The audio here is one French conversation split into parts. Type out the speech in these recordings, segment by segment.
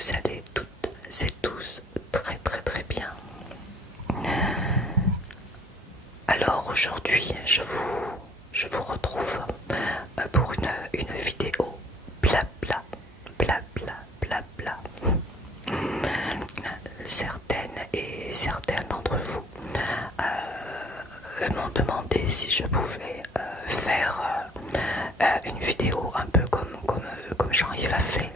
vous allez toutes et tous très très très bien. Alors aujourd'hui, je vous retrouve pour une vidéo blabla, blabla, blabla. Certaines et certains d'entre vous m'ont demandé si je pouvais faire une vidéo un peu comme Jean-Yves a fait,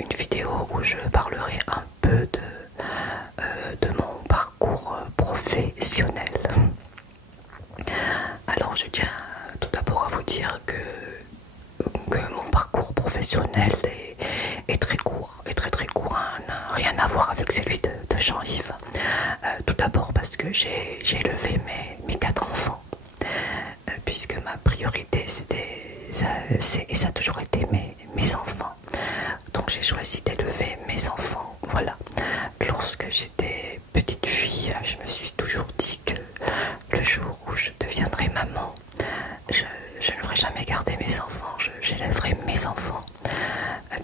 une vidéo où je parlerai un peu de mon parcours professionnel. Alors je tiens tout d'abord à vous dire que mon parcours professionnel est très court, hein, n'a rien à voir avec celui de Jean-Yves. Tout d'abord parce que j'ai élevé mes 4 enfants, puisque ma priorité et ça a toujours été mes enfants. Donc j'ai choisi d'élever mes enfants, voilà. Lorsque j'étais petite fille, je me suis toujours dit que le jour où je deviendrai maman, je ne ferai jamais garder mes enfants, j'élèverai mes enfants,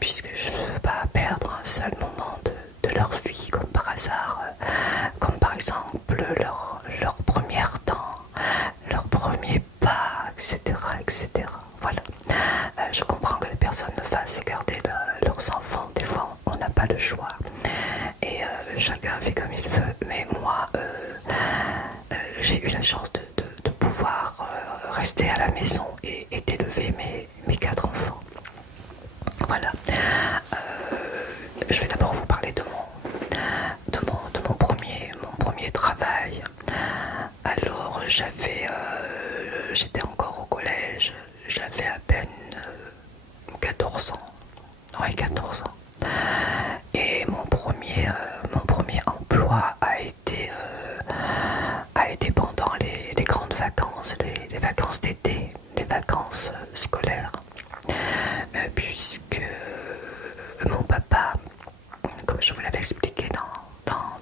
puisque je ne veux pas perdre un seul moment de leur vie, comme par hasard, comme par exemple leur première dent, leur premier pas, etc. etc. Voilà. Je comprends que les personnes ne fassent garder leurs enfants, des fois on n'a pas le choix, et chacun fait comme il veut, mais moi j'ai eu la chance de pouvoir rester à la maison et d'élever mes 4 enfants. Voilà. Je vais d'abord vous parler de mon premier travail. Alors j'étais encore au collège, j'avais à peine 14 ans. Oui, 14 ans. Et mon premier emploi a été pendant les grandes vacances, les vacances d'été, les vacances scolaires, puisque mon papa, comme je vous l'avais expliqué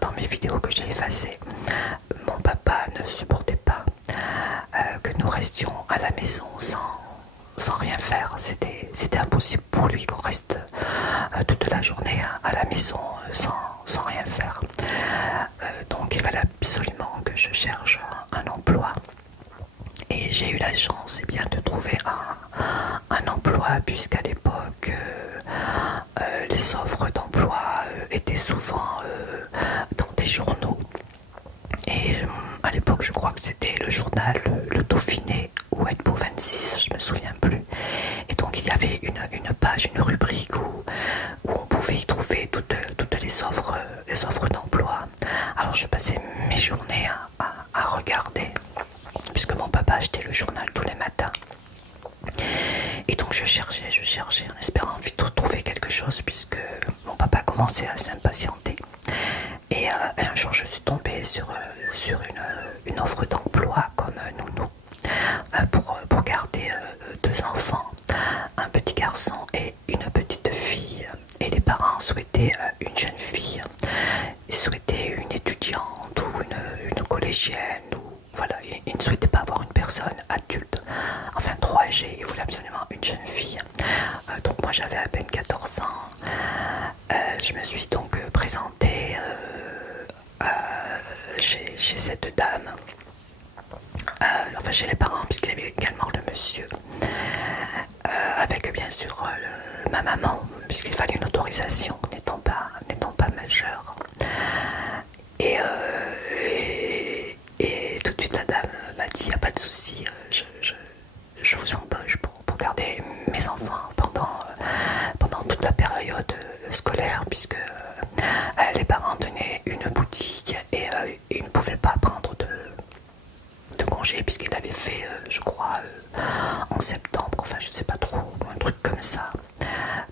dans mes vidéos que j'ai effacées, mon papa ne supportait pas que nous restions à la maison sans rien faire. C'était impossible pour lui qu'on reste toute la journée à la maison sans rien faire. Donc il fallait absolument que je cherche un emploi. Et j'ai eu la chance de trouver un emploi, puisqu'à l'époque, les offres d'emploi étaient souvent dans des journaux. Et à l'époque, je crois que c'était le journal Le Dauphiné ou Edpo 26, je me souviens plus. Et donc il y avait une page, une rubrique où on pouvait y trouver toutes les offres d'emploi. Alors je passais mes journées à regarder, puisque mon papa achetait le journal tous les matins. Et donc je cherchais en espérant vite trouver quelque chose, puisque mon papa commençait à s'impatienter. Et un jour je suis tombée sur une offre d'emploi comme nounou pour garder 2 enfants, un petit garçon et une petite fille. Et les parents souhaitaient une jeune fille, ils souhaitaient une étudiante ou une collégienne, ou voilà, ils ne souhaitaient pas avoir une personne adulte, enfin trop âgée, ils voulaient absolument une jeune fille. Donc moi j'avais à peine 14 ans. Je me suis donc présentée chez cette dame, enfin chez les parents, puisqu'il y avait également le monsieur, avec bien sûr ma maman, puisqu'il fallait une autorisation n'étant pas majeure. Et tout de suite la dame m'a dit: il n'y a pas de souci, je vous embauche pour garder mes enfants pendant toute la période scolaire, puisque les parents tenaient une boutique et ils ne pouvaient pas prendre de congé, puisqu'il avait fait, je crois, en septembre, enfin je sais pas trop, un truc comme ça.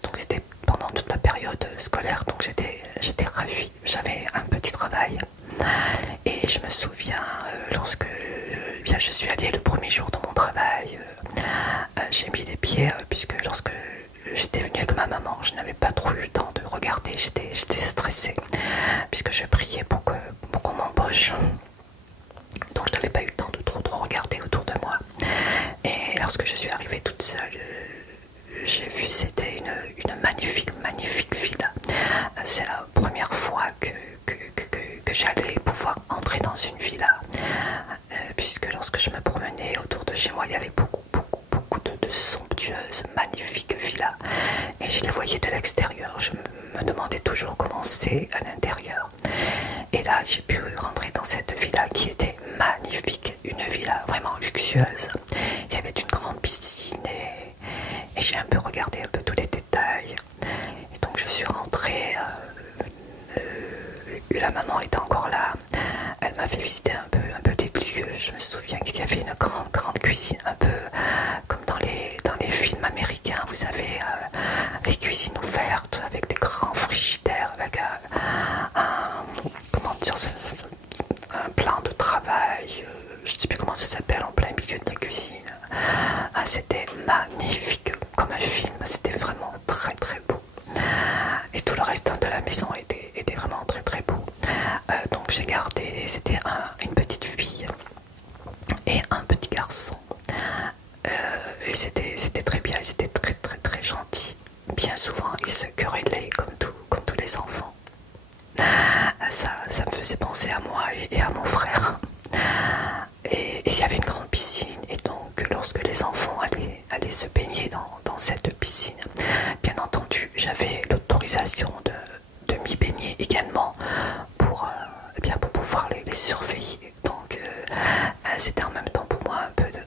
Donc c'était pendant toute la période scolaire, donc j'étais ravie. J'avais un petit travail et je me souviens lorsque je suis allée le premier jour de mon travail, j'ai mis les pieds, puisque lorsque j'étais venue avec ma maman, je n'avais pas trop eu le temps de regarder, j'étais stressée, puisque je priais pour qu'on m'embauche. Donc je n'avais pas eu le temps de trop regarder autour de moi. Et lorsque je suis arrivée toute seule, j'ai vu, c'était une magnifique, magnifique villa. C'est la première fois que j'allais pouvoir entrer dans une villa, puisque lorsque je me promenais autour de chez moi, il y avait beaucoup, beaucoup, beaucoup de somptueuses, magnifiques villas, et je les voyais de l'extérieur. Je me demandais toujours comment c'est à l'intérieur. Et là, j'ai pu rentrer dans cette villa qui était magnifique, une villa vraiment luxueuse. Il y avait une grande piscine et j'ai un peu regardé un peu tous les détails. Et donc je suis rentrée, la maman était encore là. Elle m'a fait visiter un peu des lieux. Je me souviens qu'il y avait une grande, grande cuisine, un peu comme dans les films américains, vous savez, des cuisines ouvertes avec des grands frigidaires, avec comment dire, un plan de travail, je ne sais plus comment ça s'appelle, en plein milieu de la cuisine. C'était magnifique, comme un film, c'était vraiment très très beau. Et tout le reste de la maison était vraiment très très beau. Donc j'ai gardé, c'était une petite fille et un petit garçon. Et c'était très bien, c'était très très très gentil. Bien souvent ils se querellaient comme tous les enfants. Ça me faisait penser à moi et à mon frère. Et il y avait une grande piscine, et donc lorsque les enfants allaient se baigner dans cette piscine, bien entendu j'avais l'autorisation de m'y baigner également pour pouvoir les surveiller. Donc c'était en même temps pour moi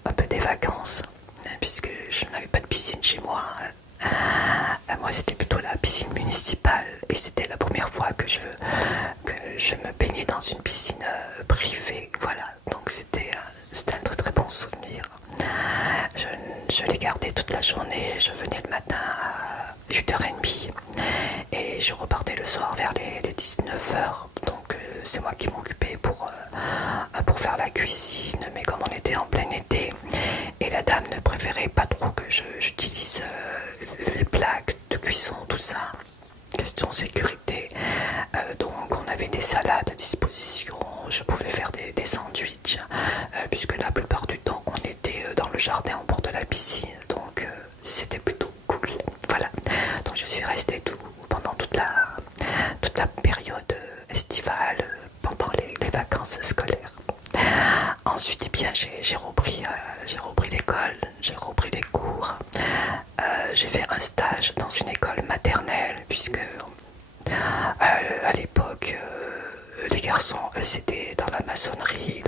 un peu des vacances, puisque je n'avais pas de piscine chez moi. Moi c'était plutôt la piscine municipale, et c'était la première fois que je me baignais dans une piscine privée. Voilà, donc c'était un très très bon souvenir. Je l'ai gardé toute la journée. Je venais le matin à 8h30 et je repartais le soir vers les 19h. Donc c'est moi qui m'occupais pour faire la cuisine, mais comme on était en plein été et la dame ne préférait pas trop que j'utilise les plaques de cuisson, tout ça, question sécurité, donc on avait des salades à disposition. Je pouvais faire des sandwichs, puisque la plupart du temps on était dans le jardin au bord de la piscine, donc c'était plutôt cool. Voilà, donc je suis restée pendant toute la période estivale, pendant les vacances scolaires. Ensuite, eh bien, j'ai repris l'école, j'ai repris les cours. J'ai fait un stage dans une école maternelle, puisque à l'époque, les garçons, eux, c'était dans la maçonnerie,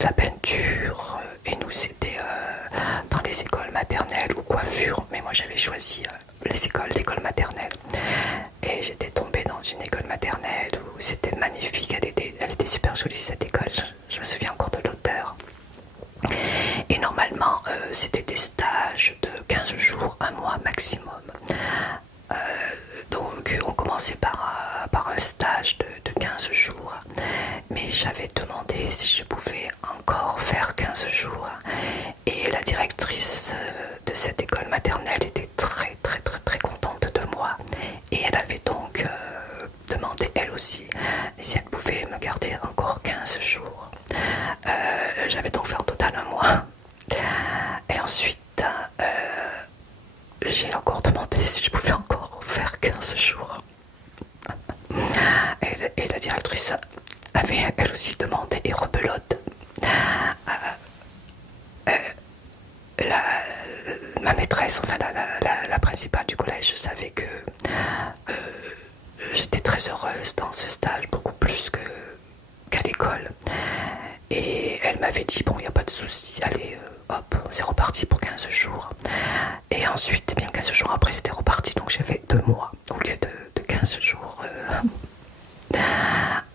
la peinture, et nous, c'était dans les écoles maternelles ou coiffure. Mais moi, j'avais choisi l'école maternelle. Et j'étais tombée dans une école maternelle où c'était magnifique. Elle était super jolie, cette école. Je me souviens encore de l'auteur. Et normalement, c'était des stages de 15 jours, un mois maximum. Donc on commençait par un stage de 15 jours, mais j'avais demandé si je pouvais encore faire 15 jours, et la directrice de cette école maternelle était très très très très contente de moi, et elle avait donc demandé elle aussi si elle pouvait me garder encore 15 jours. J'avais donc fait en total un mois, et ensuite j'ai encore demandé si je pouvais encore faire 15 jours. Et la directrice avait elle aussi demandé, et rebelote. Ma maîtresse, enfin la principale du collège, je savais que j'étais très heureuse dans ce stage, beaucoup plus qu'à l'école. Et elle m'avait dit, bon, il n'y a pas de souci, allez, hop, c'est reparti pour 15 jours. Et ensuite, eh bien 15 jours après, c'était reparti, donc j'avais 2 mois au lieu de 15 jours.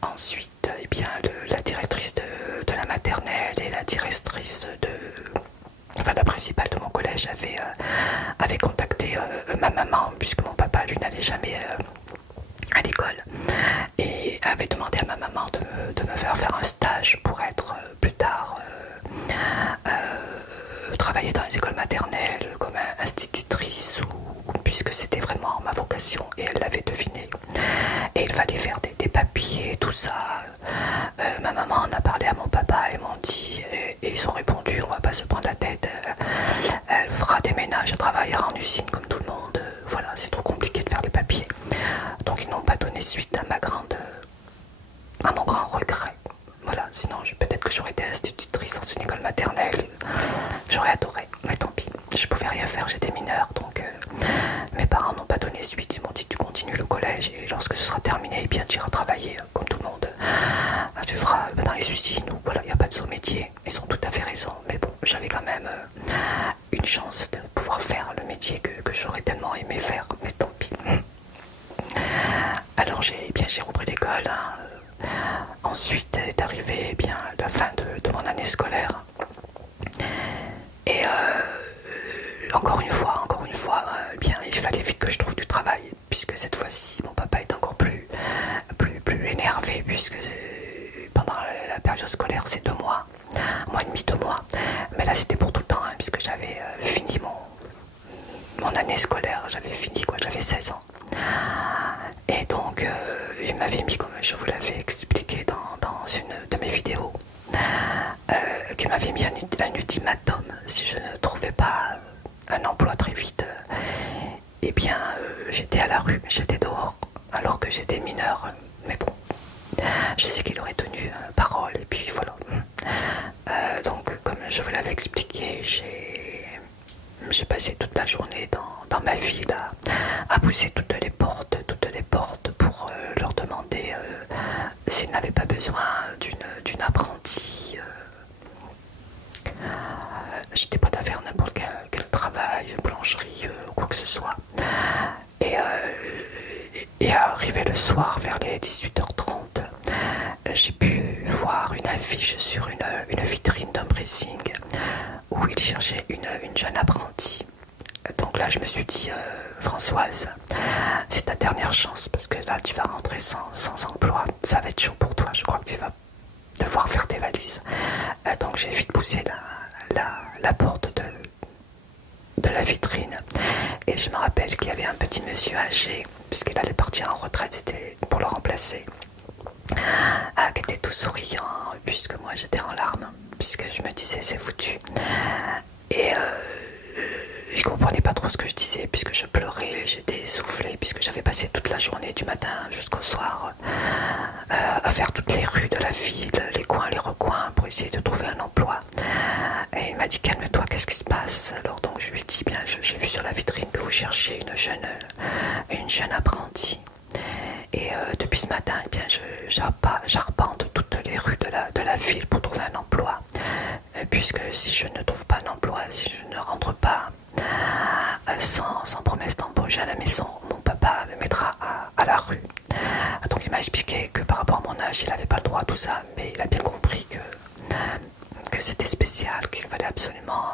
Ensuite, eh bien, la directrice de la maternelle et la directrice la principale de mon collège avait contacté ma maman, puisque mon papa, lui, n'allait jamais à l'école, et avait demandé à ma maman de me faire un stage pour être plus tard travailler dans les écoles maternelles comme institutrice, puisque c'était vraiment ma vocation, et elle l'avait deviné, et il fallait faire des papiers, tout ça. Ma maman en a parlé à mon papa, et m'ont dit, et ils ont répondu, on va pas se prendre la tête, elle fera des ménages, elle travailler en usine comme tout le monde. Voilà, c'est trop compliqué de faire les papiers. Donc ils n'ont pas donné suite à à mon grand regret. Voilà, sinon peut-être que j'aurais été institutrice dans une école maternelle. J'aurais adoré, mais tant pis. Je pouvais rien faire, j'étais mineure, donc mes parents n'ont pas donné suite. Ils m'ont dit tu continues le collège et lorsque ce sera terminé, eh bien tu iras travailler comme tout le monde. Tu feras dans les usines ou voilà, il n'y a pas de sous-métier. Ils ont tout à fait raison, mais bon, j'avais quand même une chance de pouvoir faire le métier que j'aurais tellement aimé faire, mais tant pis. Alors j'ai repris l'école. Ensuite est arrivé la fin de mon année scolaire. Et encore une fois, il fallait vite que je trouve du travail, puisque cette fois-ci, mon papa est encore plus énervé, puisque pendant la période scolaire, c'est 2 mois, 1 mois et demi, 2 mois. Mais là, c'était pour tout le temps, puisque j'avais fini mon année scolaire, j'avais 16 ans. Et donc, il m'avait mis, comme je vous l'avais expliqué dans une de mes vidéos, qu'il m'avait mis un ultimatum si je ne trouvais pas un emploi très vite. Eh bien, j'étais à la rue, j'étais dehors, alors que j'étais mineure. Mais bon, je sais qu'il aurait tenu parole, et puis voilà. Donc, comme je vous l'avais expliqué, j'ai passé toute la journée dans ma ville à pousser toutes les portes pour leur demander s'ils n'avaient pas besoin d'une apprentie. J'étais pas à faire n'importe quel travail, boulangerie, quoi que ce soit. Et arrivé le soir vers les 18h30, j'ai pu voir une affiche sur une vitrine d'un pressing où il cherchait une jeune apprentie. Donc là, je me suis dit, Françoise, c'est ta dernière chance parce que là, tu vas rentrer sans emploi. Ça va être chaud pour toi. Je crois que tu vas devoir faire tes valises. Donc j'ai vite poussé la porte de la vitrine. Et je me rappelle qu'il y avait un petit monsieur âgé, puisqu'il allait partir en retraite, c'était pour le remplacer, qui était tout souriant, puisque moi j'étais en larmes, puisque je me disais c'est foutu. Et je comprenais pas trop ce que je disais, puisque je pleurais, j'étais essoufflée, puisque j'avais passé toute la journée du matin jusqu'au soir à faire toutes les rues de la ville, les coins, les recoins, pour essayer de trouver un emploi. Et il m'a dit calme-toi, qu'est-ce qui se passe? Alors donc je lui ai dit bien, j'ai vu sur la vitrine que vous cherchiez une jeune apprentie. Et depuis ce matin, eh bien, j'arpente toutes les rues de la ville pour trouver un emploi. Puisque si je ne trouve pas d'emploi, si je ne rentre pas sans promesse d'embauche à la maison, mon papa me mettra à la rue. Donc il m'a expliqué que par rapport à mon âge, il n'avait pas le droit à tout ça, mais il a bien compris que c'était spécial, qu'il fallait absolument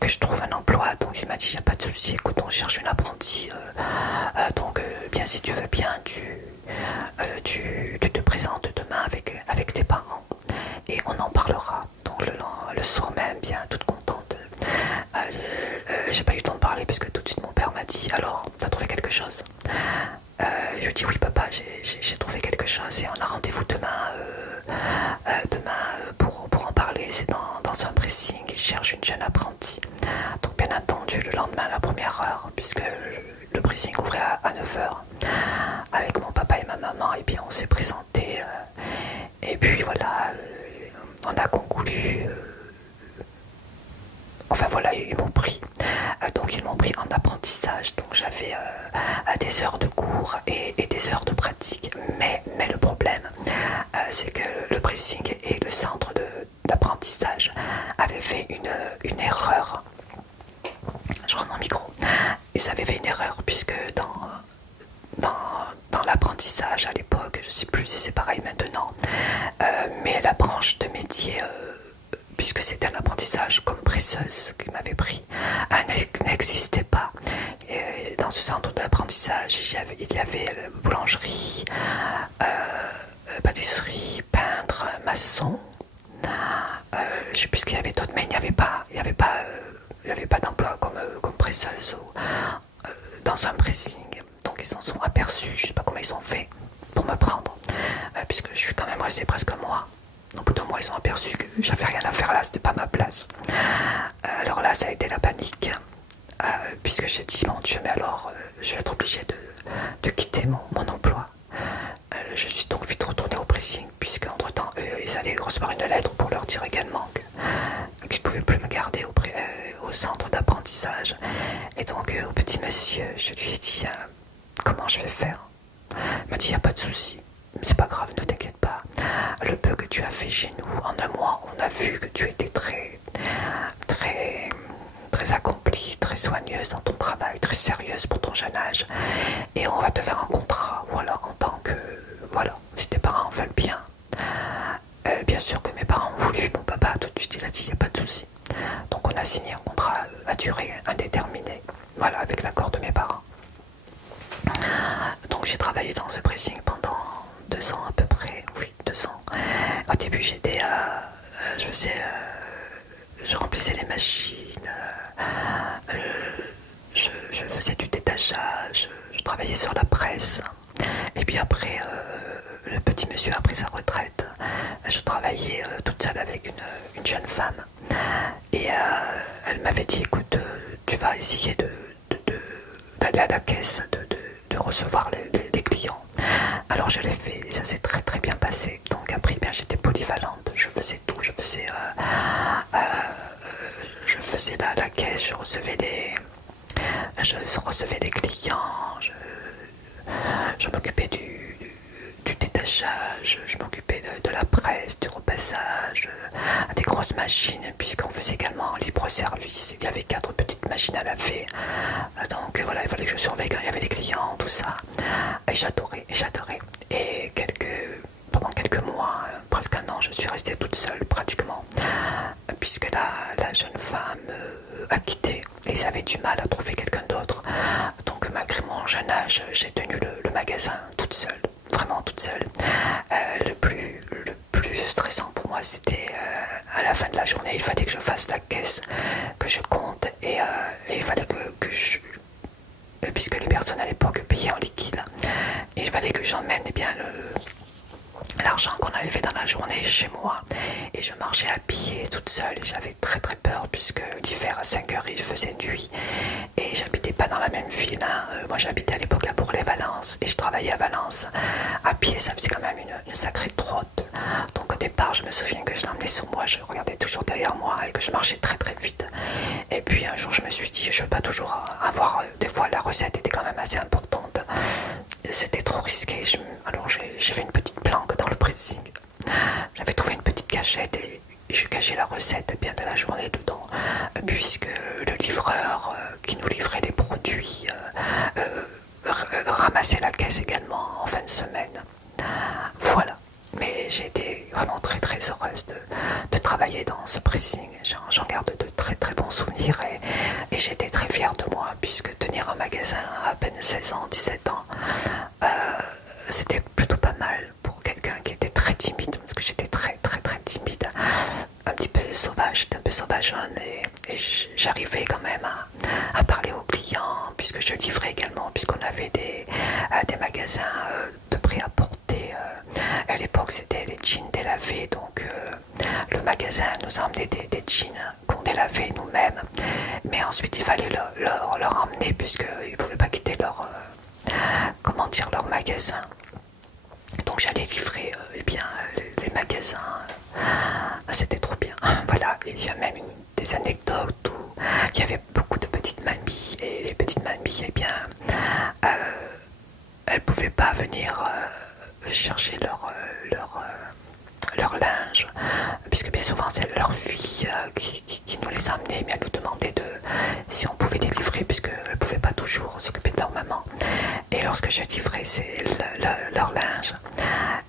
que je trouve un emploi. Donc il m'a dit, il n'y a pas de souci, écoute, on cherche une apprentie. Donc bien si tu veux bien, tu te présentes demain avec tes parents et on en parlera. Donc le soir même, bien toute contente, j'ai pas eu le temps de parler parce que tout de suite mon père m'a dit, alors t'as trouvé quelque chose? Je lui ai dit oui papa, j'ai trouvé quelque chose et on a rendez-vous demain pour en parler. C'est dans un pressing, il cherche une jeune apprentie. Donc bien entendu le lendemain à la première heure, puisque le pressing ouvrait à 9h, avec mon papa et ma maman, et bien on s'est présenté et puis voilà, on a conclu. Enfin voilà, ils m'ont pris. Donc ils m'ont pris en apprentissage. Donc j'avais des heures de cours et des heures de pratique. Mais le problème, c'est que le pressing et le centre d'apprentissage avaient fait une erreur. Je rends mon micro. Ils avaient fait une erreur puisque dans l'apprentissage à l'époque, je ne sais plus si c'est pareil maintenant, mais la branche de métier, puisque c'était un apprentissage comme presseuse qui m'avait pris, n'existait pas. Et dans ce centre d'apprentissage, il y avait boulangerie, pâtisserie, peintre, maçon, je ne sais plus ce qu'il y avait d'autre, mais il n'y avait pas d'emploi comme presseuse dans un pressing. Donc ils s'en sont aperçus, je ne sais pas comment ils ont fait pour me prendre, puisque je suis quand même restée presque un mois. Au bout d'un mois, ils ont aperçu que j'avais rien à faire là, c'était pas ma place. Alors là, ça a été la panique. puisque j'ai dit mon Dieu, mais alors je vais être obligée de quitter mon emploi. Je suis donc vite retournée au pressing, puisque entre temps ils allaient recevoir une lettre pour leur dire également qu'ils ne pouvaient plus me garder au centre d'apprentissage. Et donc au petit monsieur, je lui ai dit comment je vais faire. Il m'a dit il n'y a pas de souci, c'est pas grave, ne t'inquiète pas. Le peu que tu as fait chez nous en un mois, on a vu que tu étais très accomplie, très soigneuse dans ton travail, très sérieuse pour ton jeune âge. Et on va te faire un contrat, voilà, en tant que, voilà, si tes parents veulent bien. Bien sûr que mes parents ont voulu, mon papa tout de suite il a dit il n'y a pas de souci. Donc on a signé un contrat à durée indéterminée, voilà, avec l'accord de mes parents. Donc j'ai travaillé dans ce pressing pendant 2 ans à peu près, oui, 2 ans. Au début j'étais je remplissais les machines, je faisais du détachage, je travaillais sur la presse. Et puis après, le petit monsieur a pris sa retraite. Je travaillais toute seule avec une jeune femme. Et elle m'avait dit, écoute, tu vas essayer d'aller à la caisse, de recevoir les clients. Alors je l'ai fait et ça s'est très très bien passé. Donc après, bien, j'étais polyvalente. Je faisais tout. Je faisais la caisse, je recevais des clients, je m'occupais du détachage, je m'occupais de la presse, du repassage, des grosses machines, puisqu'on faisait également en libre service. Il y avait 4 petites machines à laver. Donc voilà, il fallait que je surveille quand il y avait des clients, tout ça. Et j'adorais. Et pendant quelques mois, presque un an, je suis restée toute seule pratiquement, puisque la jeune femme a quitté et ils avaient du mal à trouver quelqu'un d'autre. Donc malgré mon jeune âge, j'ai tenu le magasin toute seule, vraiment toute seule. Le plus stressant pour moi, c'était à la fin de la journée, il fallait que je fasse la caisse, que je compte et il fallait que je... Puisque les personnes à l'époque payaient en liquide, et il fallait que j'emmène l'argent qu'on avait fait dans la journée chez moi. Et je marchais à pied toute seule et j'avais très très peur, puisque l'hiver à 5h il faisait nuit et j'habitais pas dans la même ville, hein. Moi j'habitais à l'époque à Bourg-les-Valence et je travaillais à Valence. À pied ça faisait quand même une sacrée trotte. Donc au départ je me souviens que je l'emmenais sur moi, je regardais toujours derrière moi et que je marchais très très vite. Et puis un jour je me suis dit je veux pas toujours avoir, des fois la recette était quand même assez importante, c'était trop risqué. Alors j'ai fait une petite planque dans le pressing. J'avais trouvé une petite cachette et je cachais la recette bien de la journée dedans, puisque le livreur qui nous livrait les produits ramassait la caisse également en fin de semaine. Voilà. Mais j'ai été vraiment très très heureuse de travailler dans ce pressing. J'en garde de très très bons souvenirs et j'étais très fière de moi, puisque tenir un magasin à peine 16 ans, 17 ans, c'était plutôt pas mal pour quelqu'un qui était très timide, parce que j'étais très très très timide, un petit peu sauvage, j'étais un peu sauvageonne et j'arrivais quand même à parler aux clients, puisque je livrais également, puisqu'on avait des magasins de prêt-à-porter. À l'époque c'était les jeans délavés, donc le magasin nous emmenait des jeans qu'on délavait nous-mêmes, mais ensuite il fallait leur emmener, puisqu'ils ne pouvaient pas quitter leur magasin. Donc j'allais livrer les magasins. C'était trop bien. Voilà, et il y a même des anecdotes où il y avait beaucoup de petites mamies, et les petites mamies, elles pouvaient pas venir chercher leur linge, puisque bien souvent c'est leur fille qui nous les amenait, mais elles nous demandaient si on pouvait les livrer, puisqu'elles ne pouvaient pas toujours s'occuper de leur maman. Et lorsque je livrais leur linge,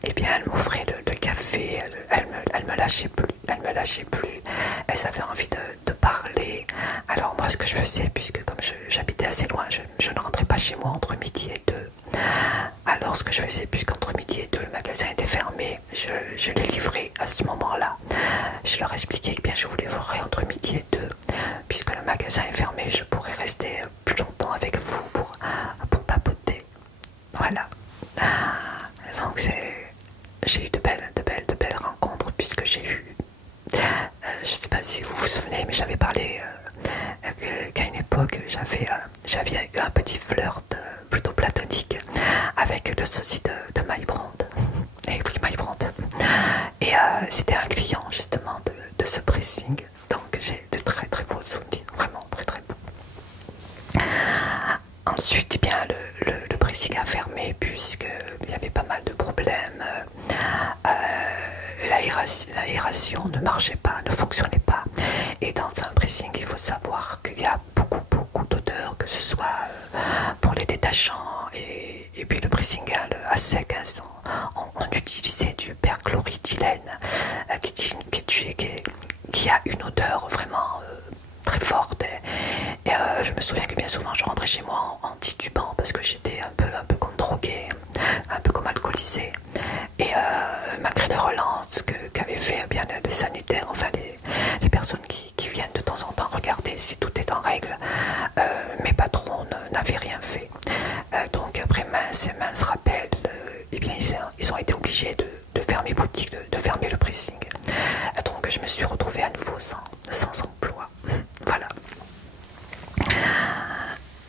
eh bien elles m'offraient le café, elles me lâchaient plus, elles avaient envie de parler. Alors moi ce que je faisais, puisque comme j'habitais assez loin, je ne rentrais pas chez moi entre midi et 2. Alors ce que je faisais, puisqu'entre midi et 2 le magasin était fermé, je les livrais à ce moment-là. Je leur expliquais que bien je vous livrerai entre midi et 2, puisque le magasin est fermé, je pourrais rester plus longtemps avec vous pour papoter. Voilà. Donc j'ai eu de belles rencontres, puisque j'ai eu, je ne sais pas si vous vous souvenez, mais j'avais parlé qu'à une époque j'avais eu un petit flirt plutôt platonique avec le sosie de Maïbrand. Et oui, Maïbrand. Et c'était un client justement de ce pressing. Donc j'ai de très très beaux souvenirs, vraiment très très beaux. Ensuite, eh bien, le pressing a fermé puisqu'il y avait pas mal de problèmes. L'aération ne marchait pas, ne fonctionnait pas. Et dans un pressing, il faut savoir qu'il y a beaucoup d'odeurs, que ce soit pour les détachants et puis le pressing à sec. On utilisait du perchloréthylène qui a une odeur vraiment très forte. Et je me souviens que bien souvent je rentrais chez moi en titubant parce que j'étais un peu comme droguée, un peu comme alcoolisée. Et malgré les relances qu'avaient fait bien les sanitaires, enfin les personnes qui viennent de temps en temps regarder si tout est en règle, mes patrons n'avaient rien fait. Donc après mince rappel, eh bien ils ont été obligés de fermer boutique, de fermer le pressing. Donc je me suis retrouvée à nouveau sans emploi. Voilà.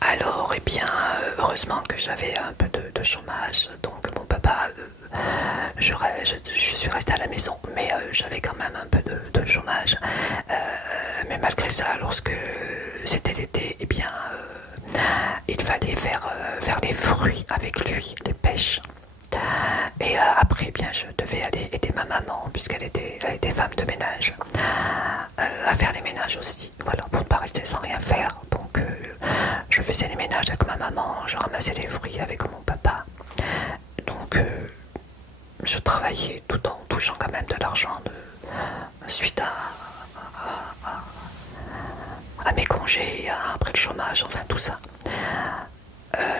Alors, eh bien, heureusement que j'avais un peu de chômage, donc mon papa, je suis restée à la maison, mais j'avais quand même un peu de chômage. Mais malgré ça, lorsque c'était l'été, eh bien, il fallait faire les fruits avec lui, les pêches. Et après, eh bien, je devais aller aider ma maman, puisqu'elle était femme de ménage, à faire les ménages aussi, voilà, pour ne pas rester sans rien faire. Donc, je faisais les ménages avec ma maman, je ramassais les fruits avec mon papa. Donc, je travaillais tout en touchant quand même de l'argent suite à mes congés, après le chômage, enfin tout ça.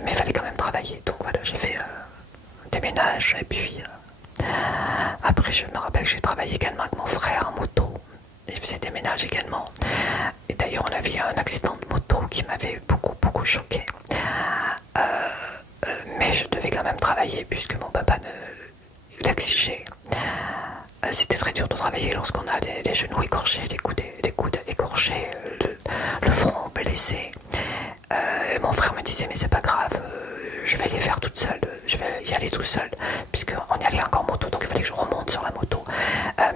Mais il fallait quand même travailler. Donc voilà, j'ai fait des ménages et puis après je me rappelle que j'ai travaillé également avec mon frère en moto. Et je faisais des ménages également. Et d'ailleurs on avait eu un accident de moto qui m'avait beaucoup choqué. Mais je devais quand même travailler puisque mon papa l'exigeait. C'était très dur de travailler lorsqu'on a les genoux écorchés, les coudes écorchés, le front blessé. Mon frère me disait mais c'est pas grave, je vais les faire toute seule, je vais y aller tout seul, puisqu'on y allait encore en moto, donc il fallait que je remonte sur la moto.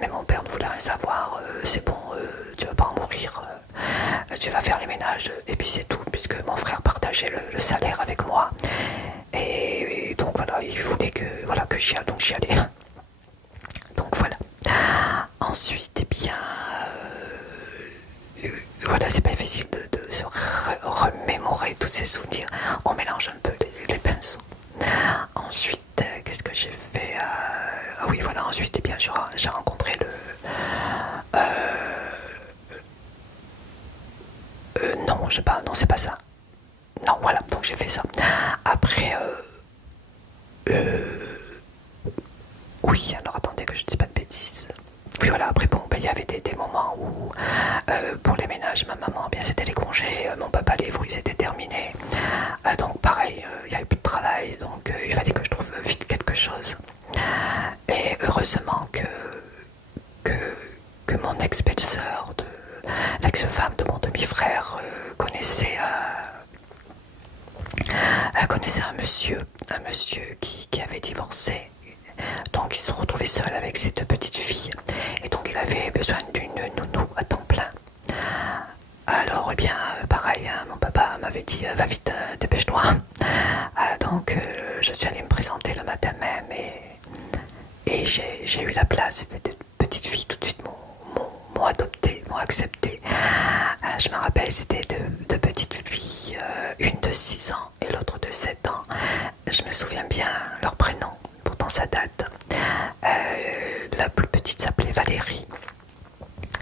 Mais mon père ne voulait rien savoir, c'est bon, tu vas pas en mourir, tu vas faire les ménages, et puis c'est tout, puisque mon frère partageait le salaire avec moi. Et donc voilà, il voulait que j'y aille, donc j'y allais. Donc voilà. Ensuite, eh bien, voilà, c'est pas difficile de se remémorer tous ces souvenirs. On mélange un peu les pinceaux. Ensuite, qu'est-ce que j'ai fait? Ah oui, voilà, ensuite, eh bien, j'ai rencontré non, je sais pas, non, c'est pas ça. Non, voilà, donc j'ai fait ça. Après, oui, alors attendez que je ne dise pas de bêtises. Puis voilà, après bon, ben, il y avait des moments où pour les ménages, ma maman, bien c'était les congés, mon papa les fruits étaient terminés. Donc pareil, il n'y avait plus de travail, donc il fallait que je trouve vite quelque chose. Et heureusement que mon ex-belle-sœur, l'ex-femme de mon demi-frère, connaissait un monsieur qui avait divorcé. Donc il se retrouvait seul avec ses deux petites filles. Et donc il avait besoin d'une nounou à temps plein. Alors eh bien pareil, hein, mon papa m'avait dit va vite, dépêche-toi. Donc je suis allée me présenter le matin même et j'ai eu la place. C'était deux petites filles tout de suite m'ont adopté, m'ont accepté. Je me rappelle, c'était deux petites filles, une de 6 ans et l'autre de 7 ans. Je me souviens bien leur prénom, pourtant ça date. La plus petite s'appelait Valérie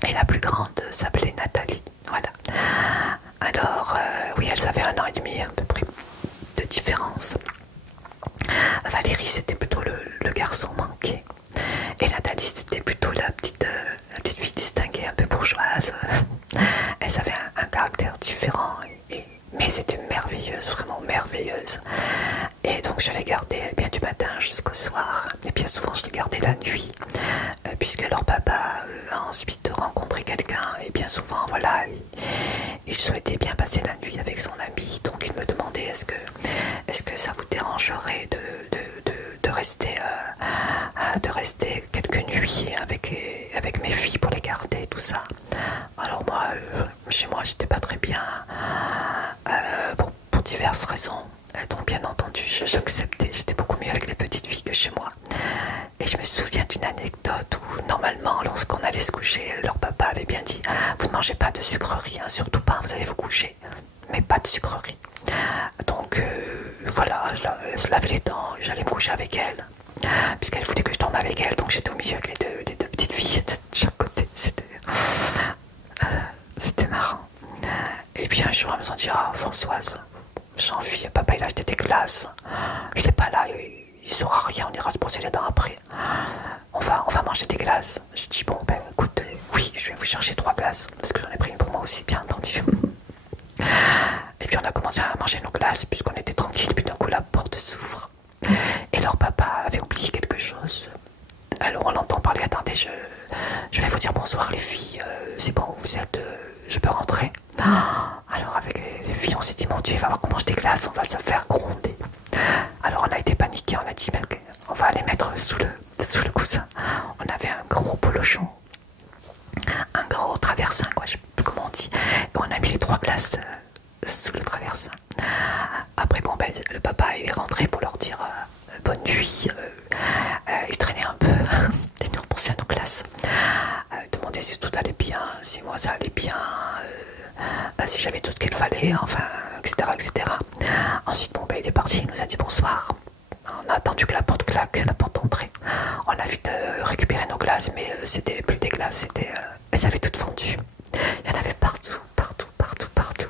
et la plus grande s'appelait Nathalie. Voilà. Alors, oui, elles avaient 1 an et demi à peu près de différence. Valérie, c'était plutôt le garçon manqué. Et Nathalie, c'était plutôt la petite fille distinguée, un peu bourgeoise. Elles avaient un caractère différent, mais c'était merveilleuse, vraiment merveilleuse. Et donc je les gardais bien du matin jusqu'au soir. Et bien souvent je les gardais la nuit, puisque leur papa a ensuite rencontré quelqu'un. Et bien souvent, voilà, il souhaitait bien passer la nuit avec son ami, donc il me demandait est-ce que ça vous dérangerait de rester quelques nuits avec mes filles pour les garder, tout ça. Alors moi, chez moi, j'étais pas très bien pour diverses raisons. Donc bien entendu, j'acceptais, j'étais beaucoup mieux avec les petites filles que chez moi. Et je me souviens d'une anecdote où normalement, lorsqu'on allait se coucher, leur papa avait bien dit vous ne mangez pas de sucreries, hein, surtout pas, vous allez vous coucher, mais pas de sucreries. Donc voilà, je lavais les dents, j'allais me coucher avec elle, puisqu'elle voulait que je dorme avec elle, donc j'étais au milieu avec les deux petites filles de chaque côté, c'était marrant. Et puis un jour, elle me dit ah Françoise, j'ai envie, papa il a acheté des glaces, je n'ai pas là, il saura rien, on ira se brosser les dents après. On va manger des glaces. Je dis bon ben écoute, oui, je vais vous chercher 3 glaces, parce que j'en ai pris une pour moi aussi, bien entendu. Et puis on a commencé à manger nos glaces, puisqu'on était tranquille, puis d'un coup la porte s'ouvre. Et leur papa avait oublié quelque chose. Alors on l'entend parler, attendez, je vais vous dire bonsoir les filles, c'est bon, vous êtes, je peux rentrer. Alors avec les filles, on s'est dit mon Dieu, il va voir qu'on mange des glaces, on va se faire gronder. Alors on a été paniqués, on a dit mais on va les mettre sous le coussin. On avait un gros polochon, un gros traversin, quoi, je sais plus comment on dit. Et on a mis les 3 glaces sous le traversin. Après bon ben le papa il est rentré pour leur dire bonne nuit. Il traînait un peu, et nous on pensait à nos classes. Demandait si tout allait bien, si moi ça allait bien, si j'avais tout ce qu'il fallait, enfin, etc., etc. Ensuite, bon, ben, il est parti, il nous a dit bonsoir. On a attendu que la porte claque, la porte d'entrée. On a vite récupéré nos glaces, mais c'était plus des glaces, elles avaient toutes fondu. Il y en avait partout, partout, partout, partout.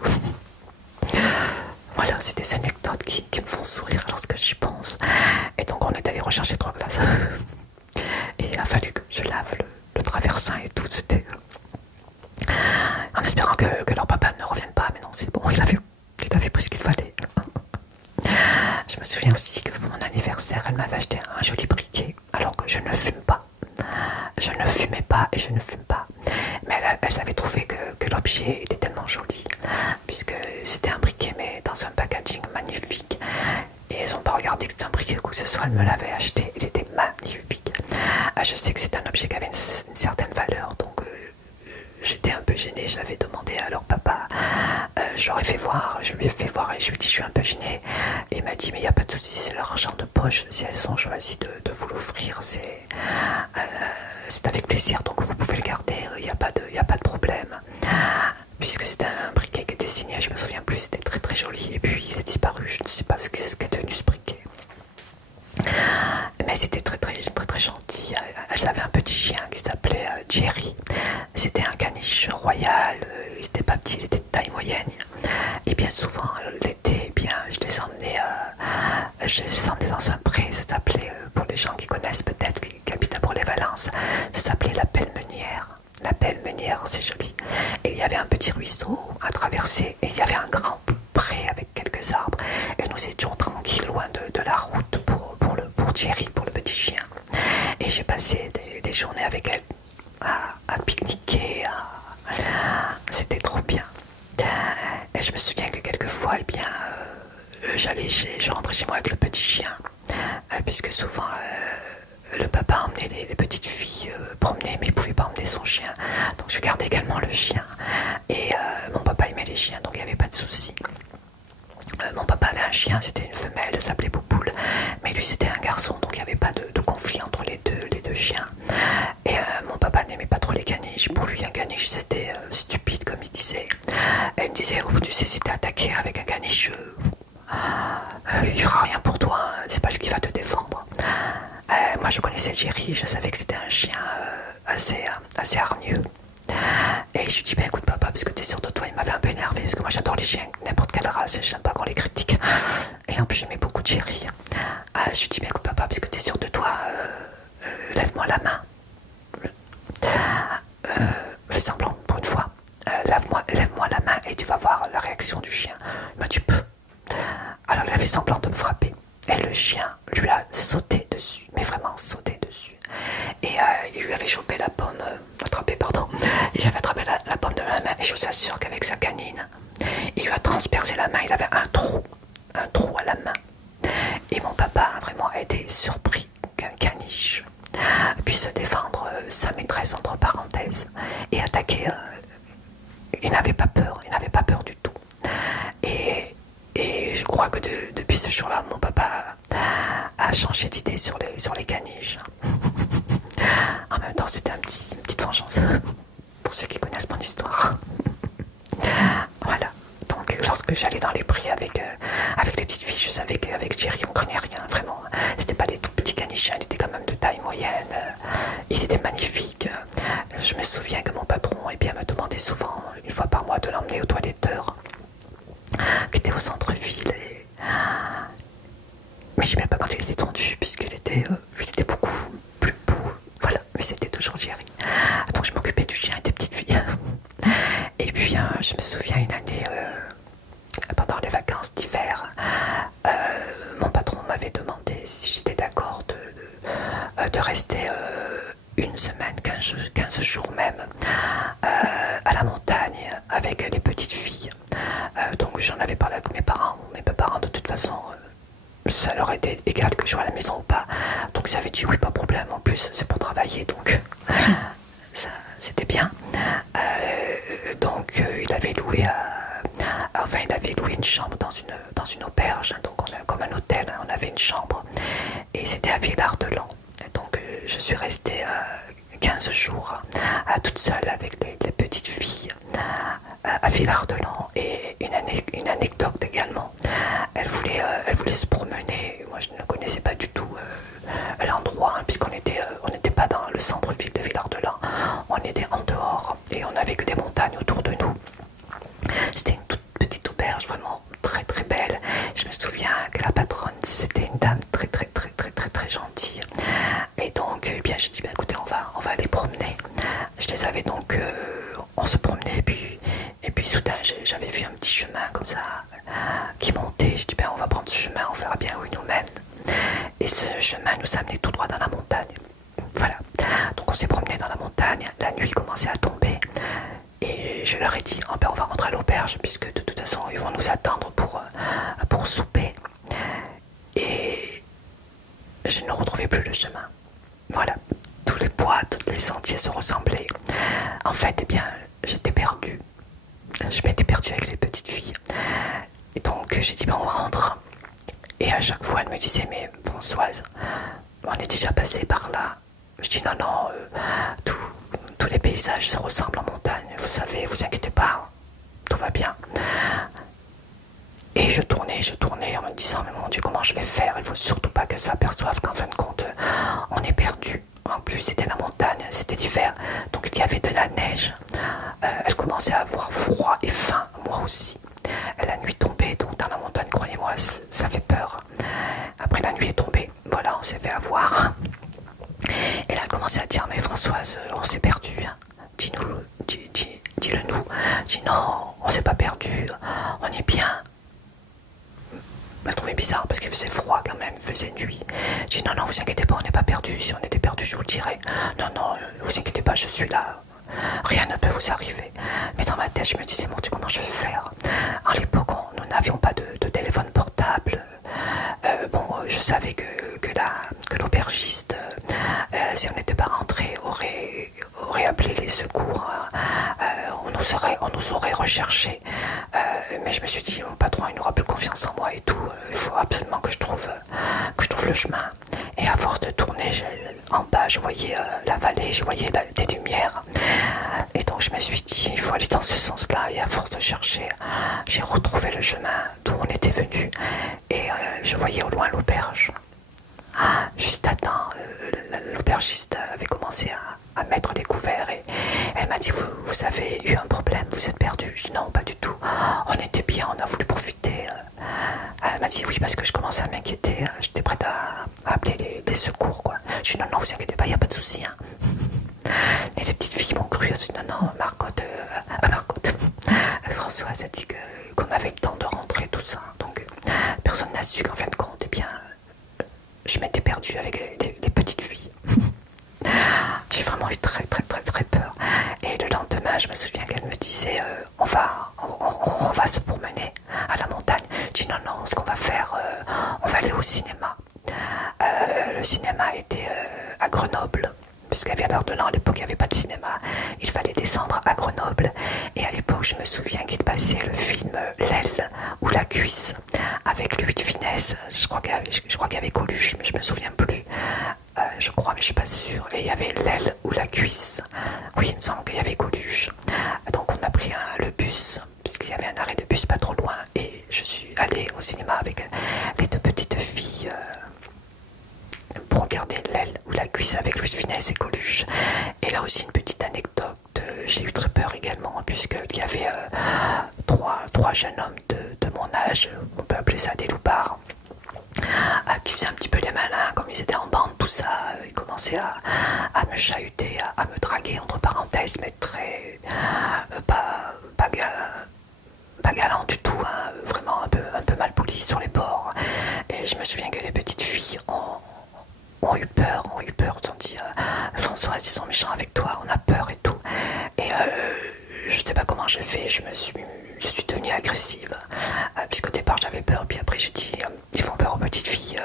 Voilà, c'est des anecdotes qui me font sourire lorsque j'y pense. Et donc, on est allé rechercher 3 glaces. Et il a fallu que je lave le traversin et tout, c'était... En espérant que leur papa ne revienne pas, mais non, c'est bon, il avait pris ce qu'il fallait. Je me souviens aussi que pour mon anniversaire, elle m'avait acheté un joli briquet, alors que je ne fume pas. Je ne fumais pas et je ne fume pas. Mais elles avaient trouvé que l'objet était tellement joli, puisque c'était un briquet, mais dans un packaging magnifique. Et elles n'ont pas regardé que c'était un briquet ou que ce soit, elles me l'avaient acheté, il était magnifique. Je sais que c'est un objet qui avait une certaine valeur, donc j'étais un peu gênée, j'avais demandé à leur papa, je lui ai fait voir et je lui ai dit je suis un peu gênée. Et il m'a dit mais il n'y a pas de souci, c'est leur argent de poche, si elles ont choisi de vous l'offrir, c'est avec plaisir, donc vous pouvez le garder, il n'y a pas de problème. Puisque c'était un briquet qui était signé, je me souviens plus, c'était très très joli, et puis il a disparu, je ne sais pas ce qu'est devenu ce briquet. Mais c'était très très très très gentil. Elles avaient un petit chien qui s'appelait Jerry. C'était un caniche royal. Il n'était pas petit, il était de taille moyenne. Et bien souvent l'été, eh bien je les emmenais dans un pré. Ça s'appelait, pour les gens qui connaissent peut-être, qui habitent à Bourg-les-Valences, ça s'appelait la Belle-Meunière. La Belle-Meunière, c'est joli. Et il y avait un petit ruisseau à traverser et il y avait un grand pré avec quelques arbres. Et nous étions tranquilles loin de la route pour Jerry, pour le petit chien. Et j'ai passé des journées avec elle à pique-niquer. C'était trop bien. Et je me souviens que quelquefois, eh bien, je rentrais chez moi avec le petit chien, puisque souvent le papa emmenait les petites filles promener, mais il ne pouvait pas emmener son chien. Donc je gardais également le chien. Et mon papa aimait les chiens, donc il n'y avait pas de souci. Mon papa avait un chien, c'était une femelle, elle s'appelait Bouboule, mais lui c'était un garçon, donc il n'y avait pas de conflit entre les deux chiens. Et mon papa n'aimait pas trop les caniches. Pour lui un caniche c'était stupide, comme il disait. Elle me disait oh, tu sais, si t'es attaqué avec un caniche, il fera rien pour toi, hein, c'est pas lui qui va te défendre. Moi je connaissais Jerry, je savais que c'était un chien assez hargneux. Et je lui dis, ben écoute papa, parce que t'es sûr de toi, il m'avait un peu énervé, parce que moi j'adore les chiens, n'importe quelle race, et j'aime pas qu'on les critique. Et en plus j'aimais beaucoup Jerry. Je lui dis, ben écoute papa, parce que t'es sûr de toi, lève-moi la main. Fais semblant pour une fois. Lève-moi la main et tu vas voir la réaction du chien. Ben tu peux. Alors il a fait semblant de me frapper. Et le chien lui a sauté dessus, mais vraiment sauté dessus. Et il lui avait chopé la pomme, il avait attrapé la pomme de ma main Et je vous assure qu'avec sa canine, il lui a transpercé la main, il avait un trou à la main. Et mon papa a vraiment été surpris qu'un caniche puisse défendre sa maîtresse entre parenthèses et attaquer. Il n'avait pas peur du tout. Et je crois que depuis ce jour-là, mon papa a changé d'idée sur les caniches. En même temps, c'était une petite vengeance pour ceux qui connaissent mon histoire. Voilà. Donc, lorsque j'allais dans les prix avec les petites filles, je savais qu'avec Jerry, on ne craignait rien. Vraiment, c'était pas des tout petits caniches, il était quand même de taille moyenne. Il était magnifique. Je me souviens que mon patron me demandait souvent, une fois par mois, de l'emmener au toiletteur, qui était au centre-ville. Mais je ne sais même pas quand il était tendu, puisqu'il était beaucoup plus beau. Voilà, mais c'était toujours Jerry. Donc je m'occupais du chien et des petites filles. Et puis je me souviens une année, pendant les vacances d'hiver, mon patron m'avait demandé si j'étais d'accord de rester une semaine, 15 jours même, à la montagne avec les petites filles. Donc j'en avais parlé avec mes parents. Mes parents, de toute façon, ça leur était égal que je sois à la maison ou pas. Donc ils avaient dit oui, pas de problème. En plus, c'est pour travailler, donc ça, c'était bien. Donc il avait loué une chambre dans une auberge. Donc comme un hôtel, on avait une chambre. Et c'était à Villard-de-Lans. Donc je suis restée 15 jours toute seule avec les petites filles à Villard-de-Lans. Et une anecdote également, elle voulait se promener. Moi je ne connaissais pas du tout l'endroit, hein, puisqu'on n'était pas dans le centre-ville de Villard-de-Lans, on était en dehors et on n'avait que des montagnes autour de nous. C'était une toute petite auberge, vraiment très très belle. Je me souviens que la patronne, c'était une dame très très très très très très gentille. Et donc, eh bien, je dis, bah, écoutez, on va aller promener. Je les avais donc, on se promenait, et puis soudain, j'avais vu un petit chemin comme ça qui montait. Je dis, ben, on va prendre ce chemin, on verra bien où il nous mène. Et ce chemin nous amenait tout droit dans la montagne. Voilà. Donc on s'est promené dans la montagne. La nuit commençait à tomber. Et je leur ai dit, oh ben on va rentrer à l'auberge, puisque de toute façon, ils vont nous attendre pour souper. Et je ne retrouvais plus le chemin. Voilà. Tous les bois, tous les sentiers se ressemblaient. En fait, eh bien, j'étais perdue. Je m'étais perdue avec les petites filles. Et donc, j'ai dit, ben on rentre. Et à chaque fois, elle me disait, mais Françoise, on est déjà passé par là. Je dis, non, tous les paysages se ressemblent en montagne. Vous savez, vous inquiétez pas, tout va bien. Et je tournais en me disant, mais mon Dieu, comment je vais faire? Il faut surtout pas qu'elle s'aperçoive qu'en fin de compte, on est perdu. En plus, c'était la montagne, c'était l'hiver, donc il y avait de la neige. Elle commençait à avoir froid et faim, moi aussi. La nuit tombait, donc dans la montagne, croyez-moi, ça fait peur. Après la nuit est tombée, voilà, on s'est fait avoir. Et là, elle commençait à dire, mais Françoise, on s'est perdu. Hein. Dis-le nous. Dis non, on s'est pas perdu, on est bien. Elle trouvait bizarre parce qu'il faisait froid quand même, il faisait nuit. Je dis non, vous inquiétez pas, on n'est pas perdu. Si on était perdu, je vous le dirais. Non, vous inquiétez pas, je suis là. Rien ne peut vous arriver. Mais dans ma tête, je me disais, mon Dieu, comment je vais faire? À l'époque, nous n'avions pas de téléphone portable. Je savais que l'aubergiste, si on n'était pas rentré, aurait appelé les secours. On nous aurait recherché. Mais je me suis dit, mon patron, il n'aura plus confiance en moi et tout. Il faut absolument que je trouve le chemin. Et à force de tourner, en bas, je voyais la vallée, je voyais des lumières. Et donc, je me suis dit, il faut aller dans ce sens-là. Et à force de chercher, j'ai retrouvé le chemin d'où on était venu. Et je voyais au loin l'auberge. Juste à temps, l'aubergiste avait commencé à mettre les couverts et elle m'a dit, vous avez eu un problème, vous êtes perdu? Je dis non, pas du tout, on était bien, on a voulu profiter. Elle m'a dit oui, parce que je commençais à m'inquiéter, j'étais prête à appeler les secours, quoi. Je dis non, vous inquiétez pas, il n'y a pas de souci. Hein. Et les petites filles m'ont cru, elles ont dit non, Marcotte, Françoise a dit qu'on avait le temps de rentrer, tout ça. Donc personne n'a su qu'en fin de compte, eh bien, je m'étais perdue avec les petites filles. J'ai vraiment eu très très très très peur. Et le lendemain, je me souviens qu'elle me disait on va se promener à la montagne. Je dis non, non, ce qu'on va faire, on va aller au cinéma. Le cinéma était à Grenoble, puisqu'à Villard-de-Lans, à l'époque, il n'y avait pas de cinéma. Il fallait descendre à Grenoble. Et à l'époque, je me souviens qu'il passait le film L'aile ou la cuisse avec Louis de Funès. Je crois qu'il y avait Coluche, mais je me souviens plus. Je crois, mais je suis pas sûre. Et il y avait L'aile ou la cuisse. Oui, il me semble qu'il y avait Coluche. Donc on a pris le bus, puisqu'il y avait un arrêt de bus pas trop loin. Et je suis allée au cinéma avec les deux petites filles pour regarder L'aile ou la cuisse avec Louis de Funès et Coluche. Et là aussi une petite anecdote, j'ai eu très peur également, puisqu'il y avait trois jeunes hommes de mon âge, on peut appeler ça des loupards, qui faisaient un petit peu les malins, comme ils étaient en bande, tout ça. Ils commençaient à me chahuter, à me draguer, entre parenthèses, mais très pas galant du tout, hein, vraiment un peu mal poli sur les bords. Et je me souviens que les petites filles ont eu peur, ils ont dit Françoise, ils sont méchants avec toi, on a peur et tout. Et je sais pas comment j'ai fait, je suis devenue agressive, puisqu'au départ j'avais peur, puis après j'ai dit ils font peur aux petites filles,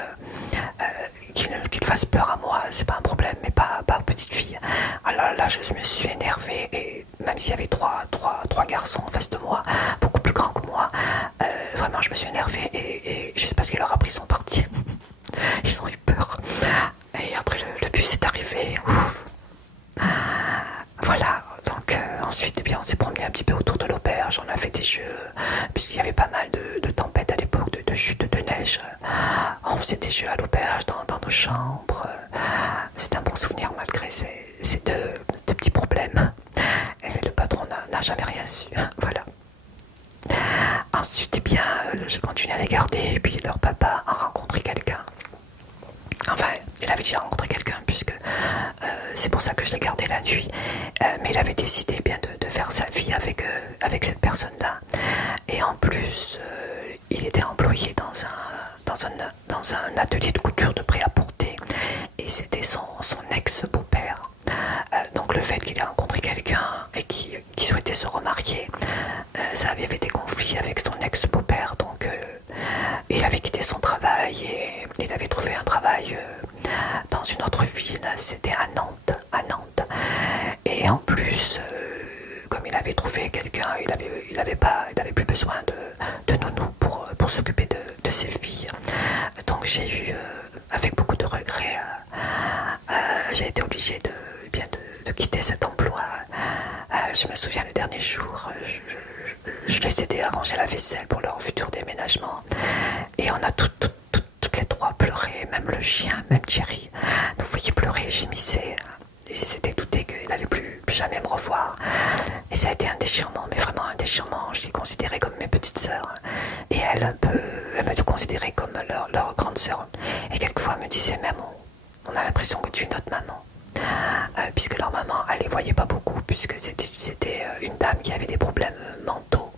qu'ils fassent peur à moi, c'est pas un problème, mais pas aux petites filles. Alors là je me suis énervée, et même s'il y avait trois garçons en face de moi, beaucoup plus grands que moi, vraiment je me suis énervée, et je sais pas ce qu'il leur a pris, ils sont partis. Ils ont eu peur. Et après le bus est arrivé. Ouf. Voilà, donc ensuite eh bien, on s'est promené un petit peu autour de l'auberge, on a fait des jeux, puisqu'il y avait pas mal de tempêtes à l'époque, de chutes de neige. On faisait des jeux à l'auberge, dans nos chambres. C'est un bon souvenir malgré ces deux petits problèmes. Et le patron n'a jamais rien su. Voilà. Ensuite, eh bien, je continue à les garder, et puis leur papa a rencontré quelqu'un. Enfin, il avait déjà rencontré quelqu'un, puisque c'est pour ça que je l'ai gardé la nuit. Mais il avait décidé eh bien de faire sa vie avec cette personne-là. Et en plus, il était employé dans un atelier de couture de prêt-à-porter. Et c'était son ex-beau-père. Donc le fait qu'il ait rencontré quelqu'un et qui souhaitait se remarier, ça avait fait des conflits avec son ex-beau-père. Donc il avait quitté son travail et il avait trouvé un travail dans une autre ville, c'était à Nantes. Et en plus, comme il avait trouvé quelqu'un, il avait plus besoin de nounou pour s'occuper de ses filles. Donc j'ai eu, avec beaucoup de regrets, j'ai été obligée de quitter cet emploi. Je me souviens le dernier jour, je les aidais à ranger la vaisselle pour leur futur déménagement. Et on a toutes les trois pleuré, même le chien, même Thierry. Nous voyait pleurer, gémissait. Et c'était douté qu'il n'allait plus jamais me revoir. Et ça a été un déchirement, mais vraiment un déchirement. Je les considérais comme mes petites sœurs. Et elles me considéraient comme leur grande sœur. Et quelquefois, elles me disaient même, on a l'impression que tu es notre maman. Puisque leur maman, elle les voyait pas beaucoup, puisque c'était une dame qui avait des problèmes mentaux.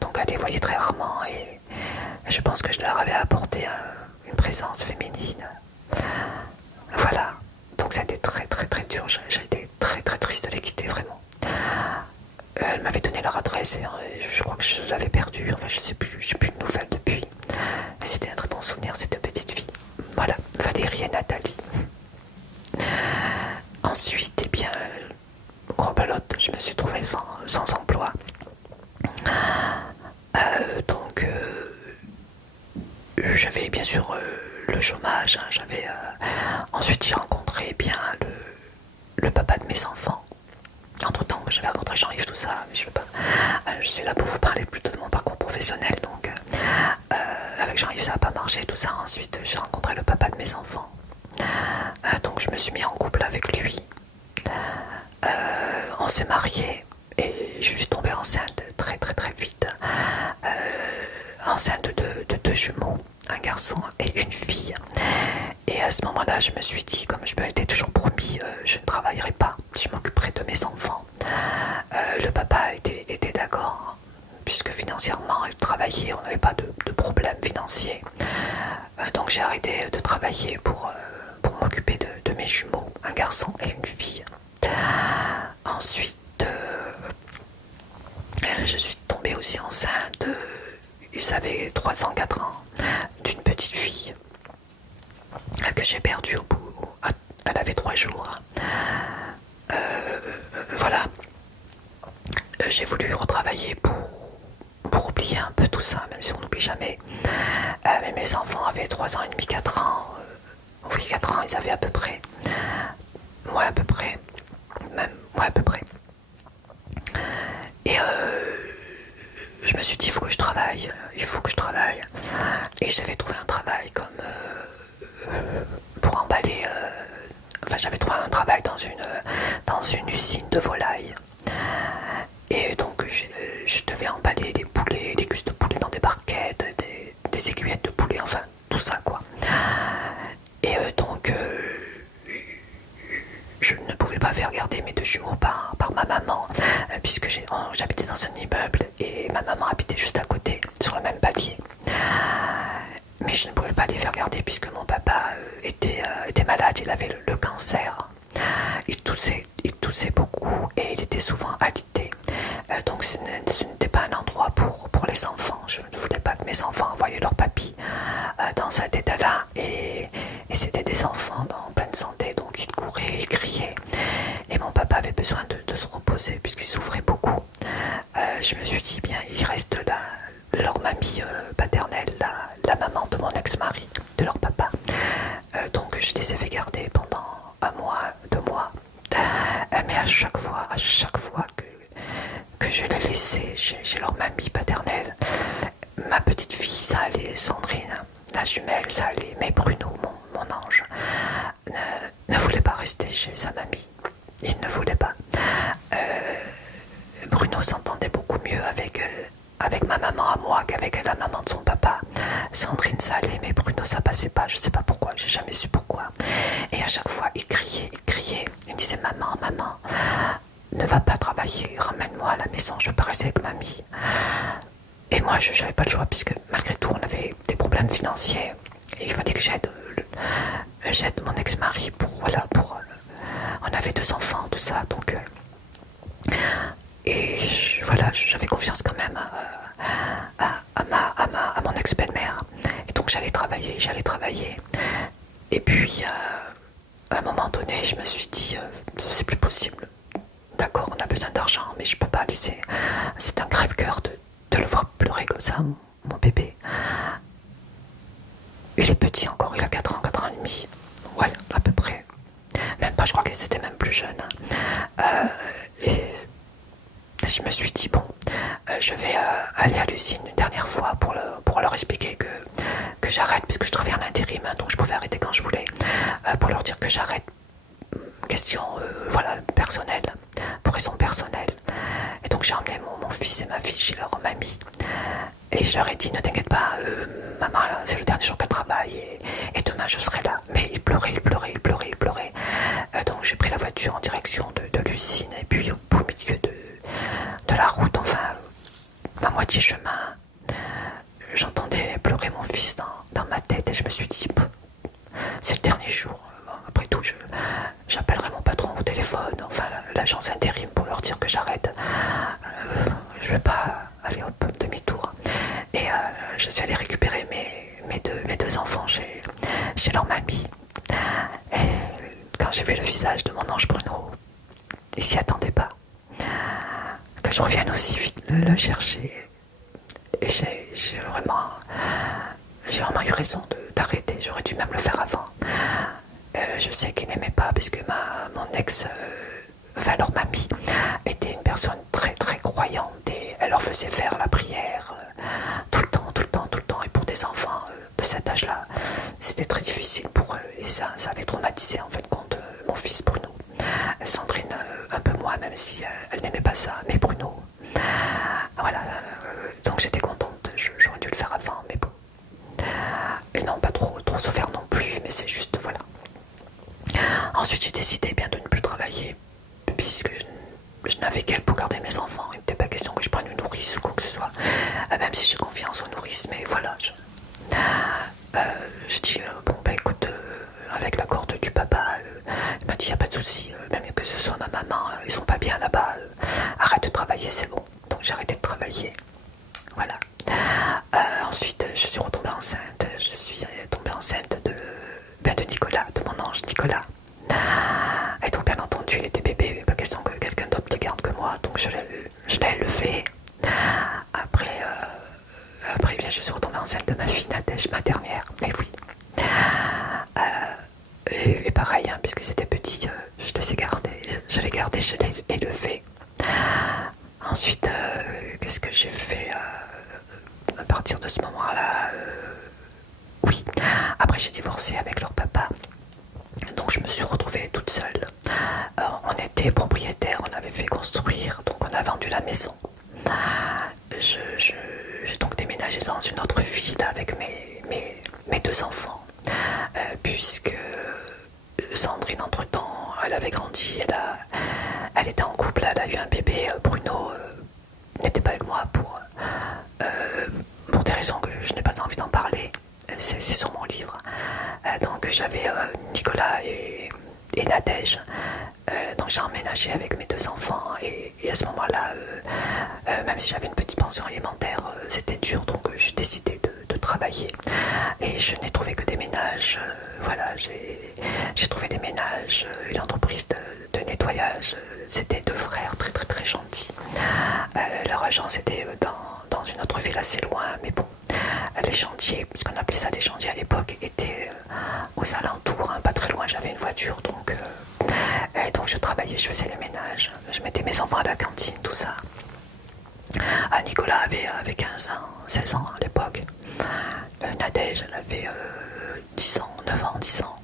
Donc elle les voyait très rarement, et je pense que je leur avais apporté une présence féminine. Voilà, donc ça a été très très très dur, j'ai été très très triste de les quitter, vraiment. Elles m'avaient donné leur adresse, et je crois que je l'avais perdue, enfin je sais plus, j'ai plus de nouvelles depuis. Mais c'était un très bon souvenir, ces deux petites filles. Voilà, Valérie et Nathalie. Ensuite, eh bien, grobelotte, je me suis trouvée sans emploi. Donc, j'avais bien sûr le chômage. Hein, ensuite, j'ai rencontré bien le papa de mes enfants. Entre-temps, j'avais rencontré Jean-Yves, tout ça, mais je veux pas. Je suis là pour vous parler plutôt de mon parcours professionnel. Donc, avec Jean-Yves, ça n'a pas marché, tout ça. Ensuite, j'ai rencontré le papa de mes enfants. Donc, je me suis mis en couple avec lui. On s'est mariés et je suis tombée enceinte très très très vite. Enceinte de deux jumeaux, un garçon et une fille. Et à ce moment-là, je me suis dit, comme je me l'étais toujours promis, je ne travaillerai pas, je m'occuperai de mes enfants. Le papa était d'accord, puisque financièrement, il travaillait, on n'avait pas de problème financier. Donc j'ai arrêté de travailler pour m'occuper de mes jumeaux, un garçon et une fille. Ensuite, Je suis tombée aussi enceinte, ils avaient 3 ans, 4 ans, d'une petite fille que j'ai perdue au bout. Elle avait 3 jours. Voilà. J'ai voulu retravailler pour oublier un peu tout ça, même si on n'oublie jamais. Mais mes enfants avaient 3 ans et demi, 4 ans. Oui, 4 ans, ils avaient à peu près. Ouais, à peu près. Même, ouais, à peu près. Et je me suis dit, il faut que je travaille, il faut que je travaille. Et j'avais trouvé un travail comme pour emballer. Enfin, j'avais trouvé un travail dans une usine de volailles. Et donc, je devais emballer les poulets, les cuisses de poulet dans des barquettes, des aiguillettes de poulet, enfin, tout ça, quoi. Et donc, je ne pouvais pas faire garder mes 2 jumeaux par ma maman, puisque j'habitais dans un immeuble et ma maman habitait juste à côté, sur le même palier. Mais je ne pouvais pas les faire garder puisque mon papa était malade, il avait le cancer. Il toussait beaucoup et il était souvent alité. Donc ce n'était pas un endroit pour les enfants. Je ne voulais pas que mes enfants voyaient leur papy dans cet état-là. Et c'était des enfants en pleine santé, donc ils couraient, ils criaient. Et mon papa avait besoin de se reposer puisqu'il souffrait beaucoup. Je me suis dit, bien, il reste là leur mamie paternelle, la maman de mon ex-mari, de leur papa. Donc je les ai fait garder pendant 1 mois, 2 mois. Mais à chaque fois que je les laissais chez leur mamie paternelle, ma petite fille, ça allait, Sandrine, la jumelle, ça allait, mais Bruno, mon ange, ne voulait pas rester chez sa mamie. Il ne voulait pas. Bruno s'entendait beaucoup mieux avec ma maman à moi qu'avec la maman de son papa. Sandrine, ça allait, mais Bruno, ça passait pas. Je sais pas pourquoi, j'ai jamais su pourquoi. Et à chaque fois, il criait. Il disait, maman, ne va pas travailler, ramène-moi à la maison, je veux pas rester avec mamie. Et moi, je n'avais pas le choix, puisque malgré tout, on avait des problèmes financiers. Et il fallait que j'aide mon ex-mari on avait 2 enfants, tout ça, donc... et voilà, j'avais confiance quand même à mon ex-belle-mère. Et donc j'allais travailler. Et puis, à un moment donné, je me suis dit, c'est plus possible. D'accord, on a besoin d'argent, mais je peux pas laisser... C'est un crève-cœur de le voir pleurer comme ça, mon bébé. Il est petit encore, il a 4 ans, 4 ans et demi. Ouais, à peu près. Même pas, je crois qu'il était même plus jeune. Et je me suis dit, bon, je vais aller à l'usine une dernière fois pour leur expliquer que j'arrête, puisque je travaillais en intérim, donc je pouvais arrêter quand je voulais, pour leur dire que j'arrête. Question voilà, personnelle, pour raison personnelle. Et donc j'ai emmené mon fils et ma fille chez leur mamie. Et je leur ai dit, ne t'inquiète pas, maman, c'est le dernier jour qu'elle travaille et demain je serai là. Mais il pleurait. Donc j'ai pris la voiture en direction de l'usine et puis au beau milieu de la route, enfin, à moitié chemin, j'entendais pleurer mon fils dans ma tête et je me suis dit, c'est le dernier jour. Après tout, j'appellerai mon patron au téléphone, enfin l'agence intérim pour leur dire que j'arrête. Je vais pas aller hop, demi-tour. Et je suis allée récupérer mes deux enfants chez leur mamie. Et quand j'ai vu le visage de mon ange Bruno, il s'y attendait pas. Que je revienne aussi vite le chercher. Et j'ai vraiment eu raison d'arrêter. J'aurais dû même le faire avant. Je sais qu'il n'aimait pas puisque mon ex, leur mamie, était une personne très très croyante et elle leur faisait faire la prière tout le temps. Et pour des enfants de cet âge-là, c'était très difficile pour eux et ça avait traumatisé en fait compte mon fils Bruno. Sandrine un peu moins, même si elle n'aimait pas ça, mais Bruno, voilà. Donc j'étais contente, j'aurais dû le faire avant, mais bon. Et non, pas trop souffert non plus, mais c'est juste, voilà. Ensuite, j'ai décidé bien de ne plus travailler, puisque je n'avais qu'elle pour garder mes enfants. Il n'était pas question que je prenne une nourrice ou quoi que ce soit, même si j'ai confiance aux nourrices, mais voilà. Je dis, bon, bah écoute, avec l'accord du papa, il m'a dit, il n'y a pas de souci, même que ce soit ma maman, ils sont pas bien là-bas, arrête de travailler, c'est bon. Donc j'ai arrêté de je suis retombée enceinte de ma fille Nadège, ma dernière. Et oui. Et pareil, hein, puisque c'était petit, je l'ai gardé, je l'ai élevé. Ensuite, qu'est-ce que j'ai fait à partir de ce moment-là? Oui, après j'ai divorcé avec leur papa. Donc je me suis retrouvée toute seule. On était propriétaires, on avait fait construire, donc on a vendu la maison. J'ai donc déménagé dans une autre ville avec mes deux enfants, puisque Sandrine, entre-temps, elle avait grandi, elle était en couple, elle a eu un bébé. Bruno n'était pas avec moi pour des raisons que je n'ai pas envie d'en parler. C'est sur mon livre. Donc j'avais Nicolas et Nadège. Donc j'ai emménagé avec mes deux enfants et à ce moment-là, même si j'avais une petite pension alimentaire, c'était dur, donc j'ai décidé de travailler. Et je n'ai trouvé que des ménages. Voilà, j'ai trouvé des ménages, une entreprise de nettoyage. C'était deux frères très très très gentils. Leur agence était dans une autre ville assez loin, mais bon, les chantiers, puisqu'on appelait ça des chantiers à l'époque, étaient aux alentours, hein, pas très loin. J'avais une voiture, donc je travaillais, je faisais les ménages, je mettais mes enfants à la cantine, tout ça. Nicolas avait 15 ans, 16 ans à l'époque. Nadège, elle avait 10 ans, 9 ans, 10 ans.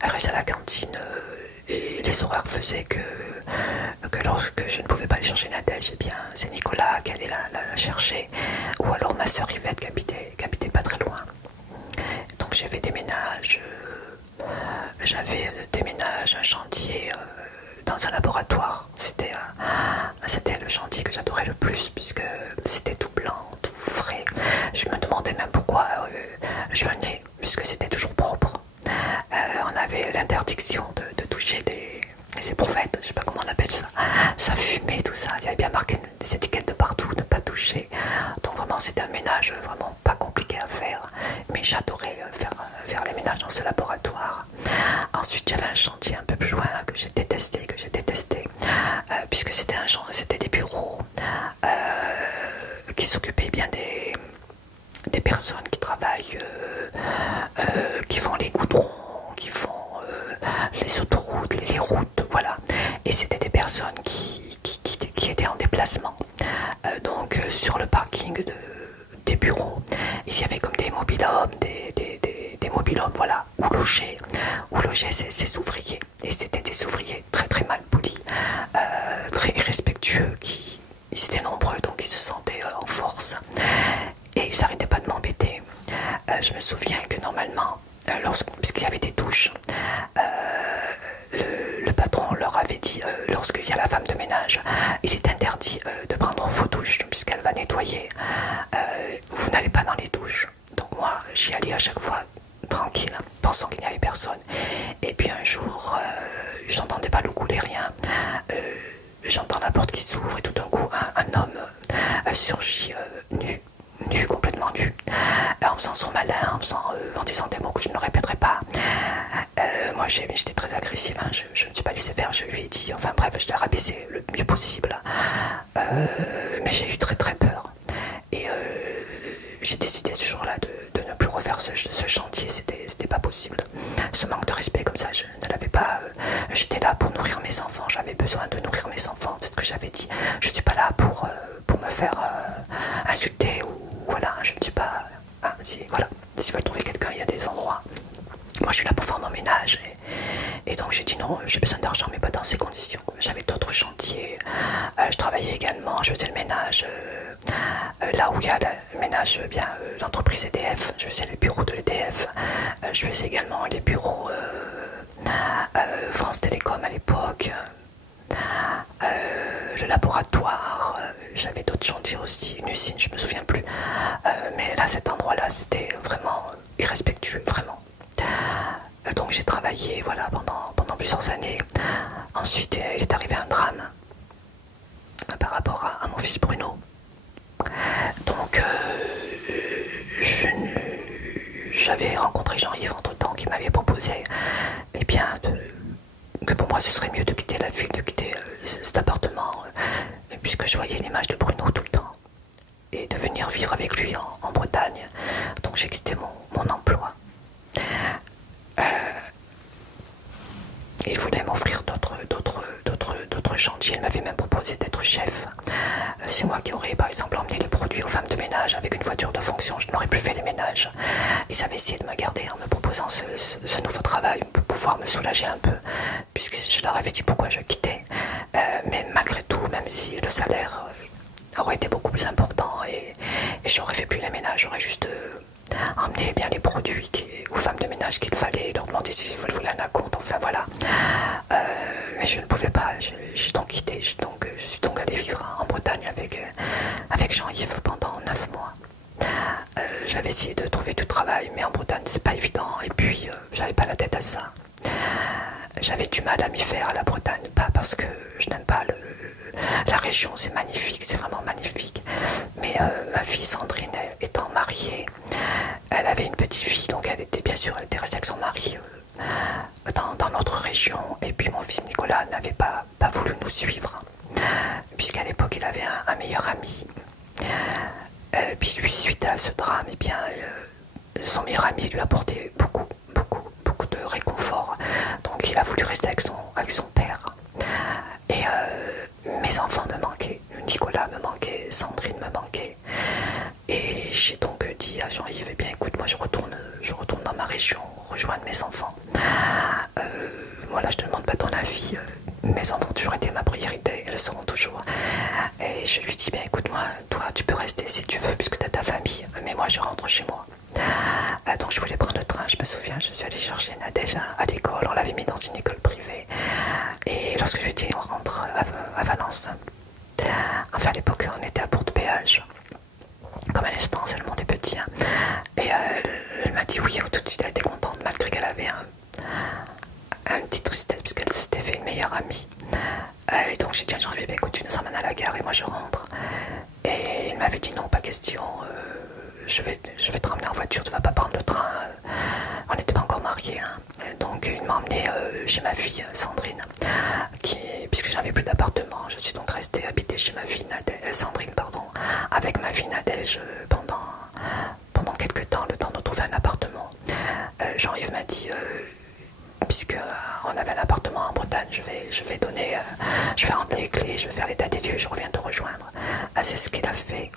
Elle restait à la cantine et les horaires faisaient que lorsque je ne pouvais pas aller chercher Nadège, eh bien c'est Nicolas qui allait la chercher, ou alors ma soeur Yvette qui habitait pas très loin. Donc j'ai fait des ménages, j'avais des ménages, un chantier dans un laboratoire. C'était le chantier que j'adorais le plus, puisque c'était tout blanc, tout frais. Je me demandais même pourquoi je venais, puisque c'était toujours propre. On avait l'interdiction de toucher les éprouvettes, je sais pas comment on appelle ça. Ça fumait, tout ça. Il y avait bien marqué des étiquettes de partout, ne pas toucher. Donc vraiment, c'était un ménage vraiment pas compliqué à faire. Mais j'adorais faire les ménages dans ce laboratoire. Ensuite, j'avais un chantier un peu plus loin que j'ai détesté, puisque c'était des bureaux qui s'occupaient bien des personnes qui travaillent, qui font les goudrons, qui font les autoroutes, les routes, voilà. Et c'était des personnes qui étaient en déplacement. Donc sur le parking des bureaux, il y avait comme des mobil-hommes, des mobil-hommes, voilà, où logeaient ces ouvriers. Et c'était des ouvriers très très mal polis, très irrespectueux, ils étaient nombreux, donc ils se sentaient en force. Et ils n'arrêtaient pas de m'embêter. Je me souviens que normalement, puisqu'il y avait des douches, le patron leur avait dit, lorsqu'il y a la femme de ménage, il est interdit de prendre vos douches, puisqu'elle va nettoyer. Vous n'allez pas dans les douches. Donc moi, j'y allais à chaque fois tranquille, pensant qu'il n'y avait personne. Et puis un jour, j'entendais pas l'eau couler, rien. J'entends la porte qui s'ouvre et tout d'un coup, un homme surgit nu, complètement nu, en faisant son malin, en disant des mots que je ne répéterai pas. Moi j'étais très agressive, hein, je ne me suis pas laissé faire, je lui ai dit, enfin bref, je l'ai rabaissé le mieux possible, mais j'ai eu très très peur. Et j'ai décidé ce jour-là de ne plus refaire ce chantier, c'était pas possible. Ce manque de respect comme ça, je ne l'avais pas. J'étais là pour nourrir mes enfants, j'avais besoin de nourrir mes enfants, c'est ce que j'avais dit. Je ne suis pas là pour me faire insulter, ou voilà, je ne suis pas. Voilà, s'ils veulent trouver quelqu'un, il y a des endroits. Moi je suis là pour faire mon ménage, et donc j'ai dit non, j'ai besoin d'argent, mais pas dans ces conditions. J'avais d'autres chantiers, je travaillais également, je faisais le ménage là où il y a le ménage, bien l'entreprise EDF, je faisais les bureaux de l'EDF, je faisais également les bureaux France Télécom à l'époque, le laboratoire, j'avais d'autres chantiers aussi, une usine, je me souviens plus, mais là cet endroit-là c'était vraiment irrespectueux, vraiment. Donc j'ai travaillé, voilà, pendant plusieurs années. Ensuite il est arrivé un drame par rapport à mon fils Bruno. Donc j'avais rencontré Jean-Yves entre-temps, qui m'avait proposé, eh bien, que pour moi ce serait mieux de quitter la ville, de quitter cet appartement, puisque je voyais l'image de Bruno tout le temps. Et de venir vivre avec lui en Bretagne. Donc j'ai quitté mon emploi. Il voulait m'offrir d'autres chantiers. Il m'avait même proposé d'être chef. C'est moi qui aurais par exemple emmené les produits aux femmes de ménage avec une voiture de fonction. Je n'aurais plus fait les ménages. Ils avaient essayé de me garder en me proposant ce nouveau travail pour pouvoir me soulager un peu, puisque je leur avais dit pourquoi je quittais. Mais malgré tout, même si le salaire aurait été beaucoup plus important et j'aurais fait plus les ménages, j'aurais juste emmené bien les produits aux femmes de ménage qu'il fallait, leur demander s'ils voulaient un acompte, enfin voilà. Mais je ne pouvais pas, j'ai donc quitté, je suis donc allée vivre en Bretagne avec Jean-Yves pendant 9 mois. J'avais essayé de trouver du travail, mais en Bretagne c'est pas évident, et puis j'avais pas la tête à ça. J'avais du mal à m'y faire à la Bretagne, pas parce que je n'aime pas la région, c'est magnifique, c'est vraiment magnifique. Mais ma fille Sandrine étant mariée, elle avait une petite fille, donc elle était restée avec son mari dans notre région. Et puis mon fils Nicolas n'avait pas voulu nous suivre, puisqu'à l'époque il avait un meilleur ami. Puis suite à ce drame, eh bien, son meilleur ami lui apportait beaucoup de réconfort. Donc il a voulu rester avec son père. Et mes enfants me manquaient, Nicolas me manquait, Sandrine me manquait. Et j'ai donc dit à Jean-Yves, eh bien écoute, moi je retourne dans ma région, rejoindre mes enfants. Voilà, je te demande pas ton avis. Mes enfants ont toujours été ma priorité, elles le seront toujours. Et je lui dis, bien écoute, moi, toi tu peux rester si tu veux, puisque tu as ta famille, mais moi je rentre chez moi. Donc je voulais prendre le train, je me souviens, je suis allée chercher Nadège à l'école, on l'avait mis dans une école privée. Et lorsque je lui ai dit on rentre à Valence, enfin à l'époque on était à Port-de-Péage, comme à l'instant, elle montait petit. Hein. Et elle m'a dit oui, tout de suite elle était contente, malgré qu'elle avait une petite tristesse, puisqu'elle s'était fait une meilleure amie. Et donc j'ai dit à Jean-Yves, écoute, tu nous emmènes à la gare et moi je rentre. Et il m'avait dit non, pas question, je vais te ramener en voiture, tu vas pas prendre le train. On n'était pas encore mariés. Hein. Donc il m'a emmené chez ma fille Sandrine, puisque j'avais plus d'appartement. Je suis donc restée habiter chez ma fille Sandrine, avec ma fille Nadège pendant quelques temps, le temps de trouver un appartement. Jean-Yves m'a dit, puisque on avait un appartement en Bretagne, je vais rendre les clés, je vais faire l'état des lieux, je reviens te rejoindre. C'est ce qu'il a fait.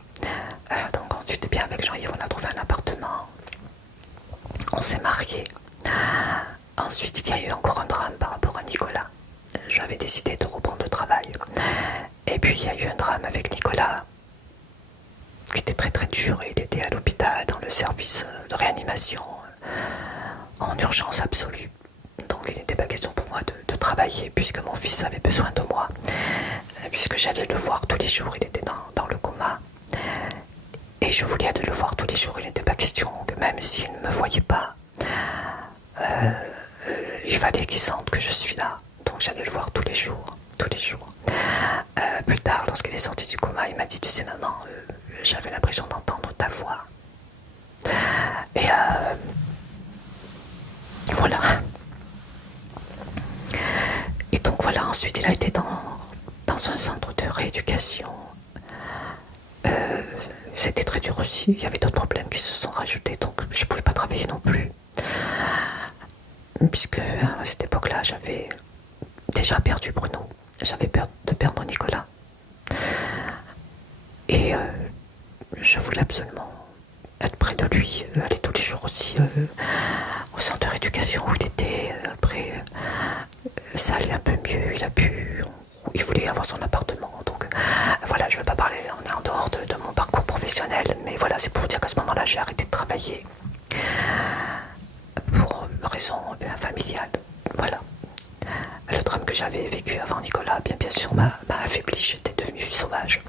Donc ensuite, bien avec Jean-Yves, on a trouvé un appartement. On s'est mariés. Ensuite, il y a eu encore un drame par rapport à Nicolas. J'avais décidé de reprendre le travail. Et puis, il y a eu un drame avec Nicolas qui était très très dur. Il était à l'hôpital, dans le service de réanimation, en urgence absolue. Donc, il n'était pas question pour moi de travailler, puisque mon fils avait besoin de moi. Puisque j'allais le voir tous les jours, il était dans le coma. Et je voulais aller le voir tous les jours. Il n'était pas question que même s'il ne me voyait pas, il fallait qu'il sente que je suis là. Donc j'allais le voir tous les jours. Plus tard, lorsqu'il est sorti du coma, il m'a dit, tu sais maman, j'avais l'impression d'entendre ta voix. Et voilà. Et donc voilà, ensuite il a été dans un centre de rééducation. C'était très dur aussi, il y avait d'autres problèmes qui se sont rajoutés, donc je ne pouvais pas travailler non plus. Puisque à cette époque-là, j'avais déjà perdu Bruno, j'avais peur de perdre Nicolas. Et je voulais absolument être près de lui, aller tous les jours aussi au centre de rééducation où il était. Après, ça allait un peu mieux, il voulait avoir son appartement. Donc voilà, je ne vais pas parler, on est en dehors de mon parcours professionnel, mais voilà, c'est pour vous dire qu'à ce moment-là, j'ai arrêté de travailler pour raison familiale. Voilà. Le drame que j'avais vécu avant Nicolas, bien sûr, m'a affaibli, j'étais devenue sauvage.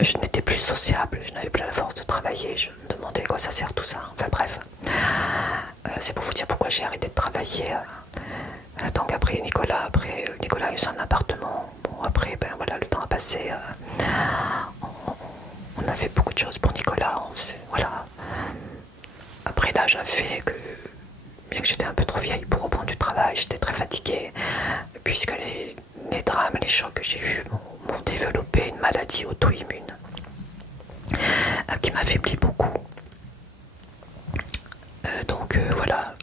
Je n'étais plus sociable, je n'avais plus la force de travailler, je me demandais à quoi ça sert tout ça. Enfin bref, c'est pour vous dire pourquoi j'ai arrêté de travailler. Donc après Nicolas a eu son appartement. Bon après, voilà, le temps a passé. On a fait beaucoup de choses pour Nicolas. Voilà. Après l'âge a fait que, bien que j'étais un peu trop vieille pour reprendre du travail, j'étais très fatiguée, puisque les drames, les chocs que j'ai eus m'ont développé une maladie auto-immune. m'affaiblit beaucoup. Donc voilà,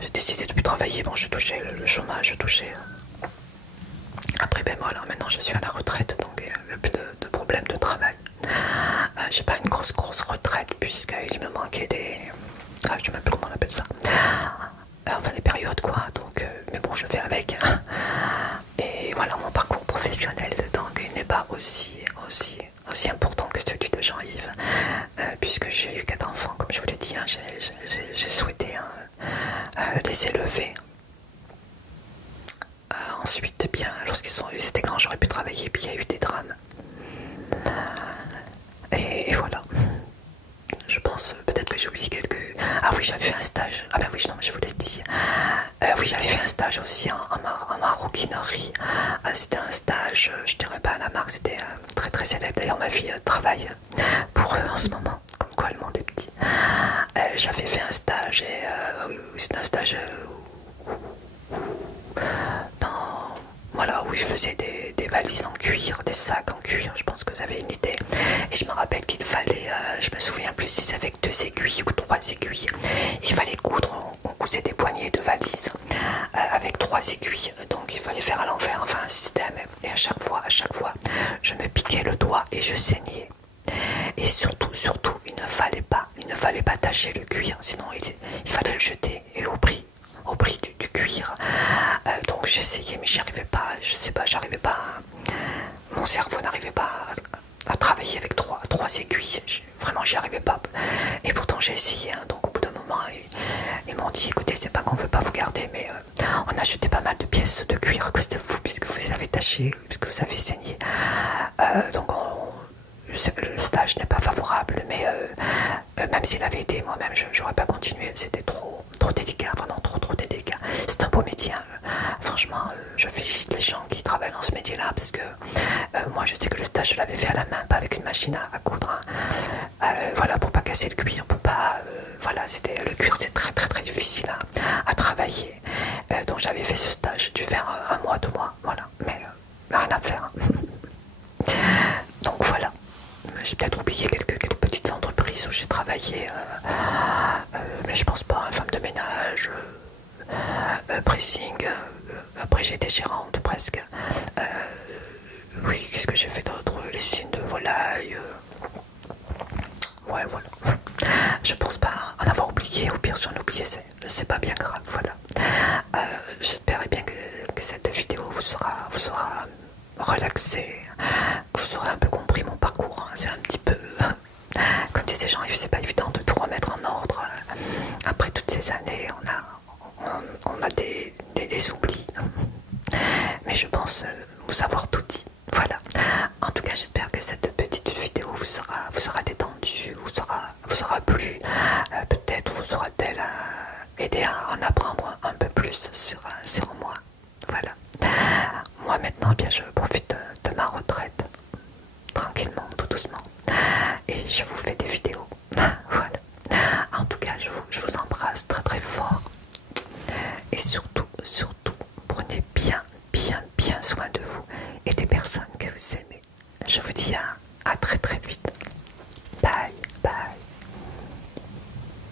j'ai décidé de plus travailler. Bon, je touchais le chômage, je touchais. Après, ben voilà, maintenant je suis à la retraite, donc il n'y a plus de problème de travail. J'ai pas une grosse retraite, puisqu'il me manquait des. Ah, je sais même plus comment on appelle ça. Enfin, des périodes, quoi. Donc, mais bon, je fais avec. Et voilà, mon parcours professionnel, donc, il n'est pas aussi important que celui de Jean-Yves, puisque j'ai eu 4 enfants, comme je vous l'ai dit. Hein, j'ai souhaité les élever. Ensuite, eh bien, lorsqu'ils étaient grands, j'aurais pu travailler, puis il y a eu des drames. Et voilà. Je pense peut-être que j'ai oublié quelques. Ah oui, j'avais fait un stage. Ah ben oui, non, mais je vous l'ai dit. Oui, j'avais fait un stage aussi en maroquinerie. C'était un stage, je dirais pas à la marque, c'était très très célèbre. D'ailleurs, ma fille travaille pour eux en ce moment, comme quoi le monde est petit. J'avais fait un stage et c'était un stage dans, voilà, où je faisais des valises en cuir, des sacs en cuir, je pense que vous avez une idée. Et je me rappelle qu'il fallait, je me souviens plus si c'est avec 2 aiguilles ou 3 aiguilles, il fallait coudre, on cousait des poignées de valises avec 3 aiguilles, donc il fallait faire à l'envers, enfin un système, et à chaque fois, je me piquais le doigt et je saignais. Et surtout, il ne fallait pas tacher le cuir, sinon il fallait le jeter, et au prix du cuir. Donc j'essayais, mais j'y arrivais pas, je sais pas, mon cerveau n'arrivait pas à travailler avec trois aiguilles, vraiment j'y arrivais pas. Et pourtant j'ai essayé, hein. Donc au bout d'un moment, ils m'ont dit, écoutez, c'est pas qu'on veut pas vous garder, mais on a jeté pas mal de pièces de cuir à cause de vous, puisque vous avez taché, puisque vous avez saigné. Donc le stage n'est pas favorable, mais même s'il avait été, moi-même, j'aurais pas continué. C'était trop délicat, vraiment trop délicat. C'est un beau métier. Hein. Franchement, je félicite les gens qui travaillent dans ce métier-là, parce que moi, je sais que le stage, je l'avais fait à la main, pas avec une machine à coudre. Hein. Voilà, pour pas casser le cuir, pour pas. Voilà, le cuir, c'est très difficile à travailler. Donc j'avais fait ce stage. J'ai dû faire 1 mois, 2 mois, voilà. Mais rien à faire. Hein. Donc voilà. J'ai peut-être oublié quelques petites entreprises où j'ai travaillé, mais je pense pas. Femme de ménage, pressing, après j'ai été gérante presque. Oui, qu'est-ce que j'ai fait d'autre? Les usines de volaille. Ouais, voilà. Je pense pas en avoir oublié, au pire si j'en ai oublié, c'est pas bien grave, voilà. J'espère bien que cette vidéo vous sera relaxé, que vous aurez un peu compris mon parcours. Hein. C'est un petit peu, comme disait Jean-Yves, c'est pas évident de tout remettre en ordre. Après toutes ces années, on a des oublis. Mais je pense vous avoir tout dit. Voilà. En tout cas, j'espère que cette petite vidéo vous sera détendue, vous sera plu. Peut-être vous aura-t-elle aidé à en apprendre un peu plus sur moi. Voilà. Moi maintenant, eh bien, je profite de ma retraite tranquillement, tout doucement, et je vous fais des vidéos. Voilà. En tout cas, je vous embrasse très fort, et surtout, prenez bien soin de vous et des personnes que vous aimez. Je vous dis à très vite.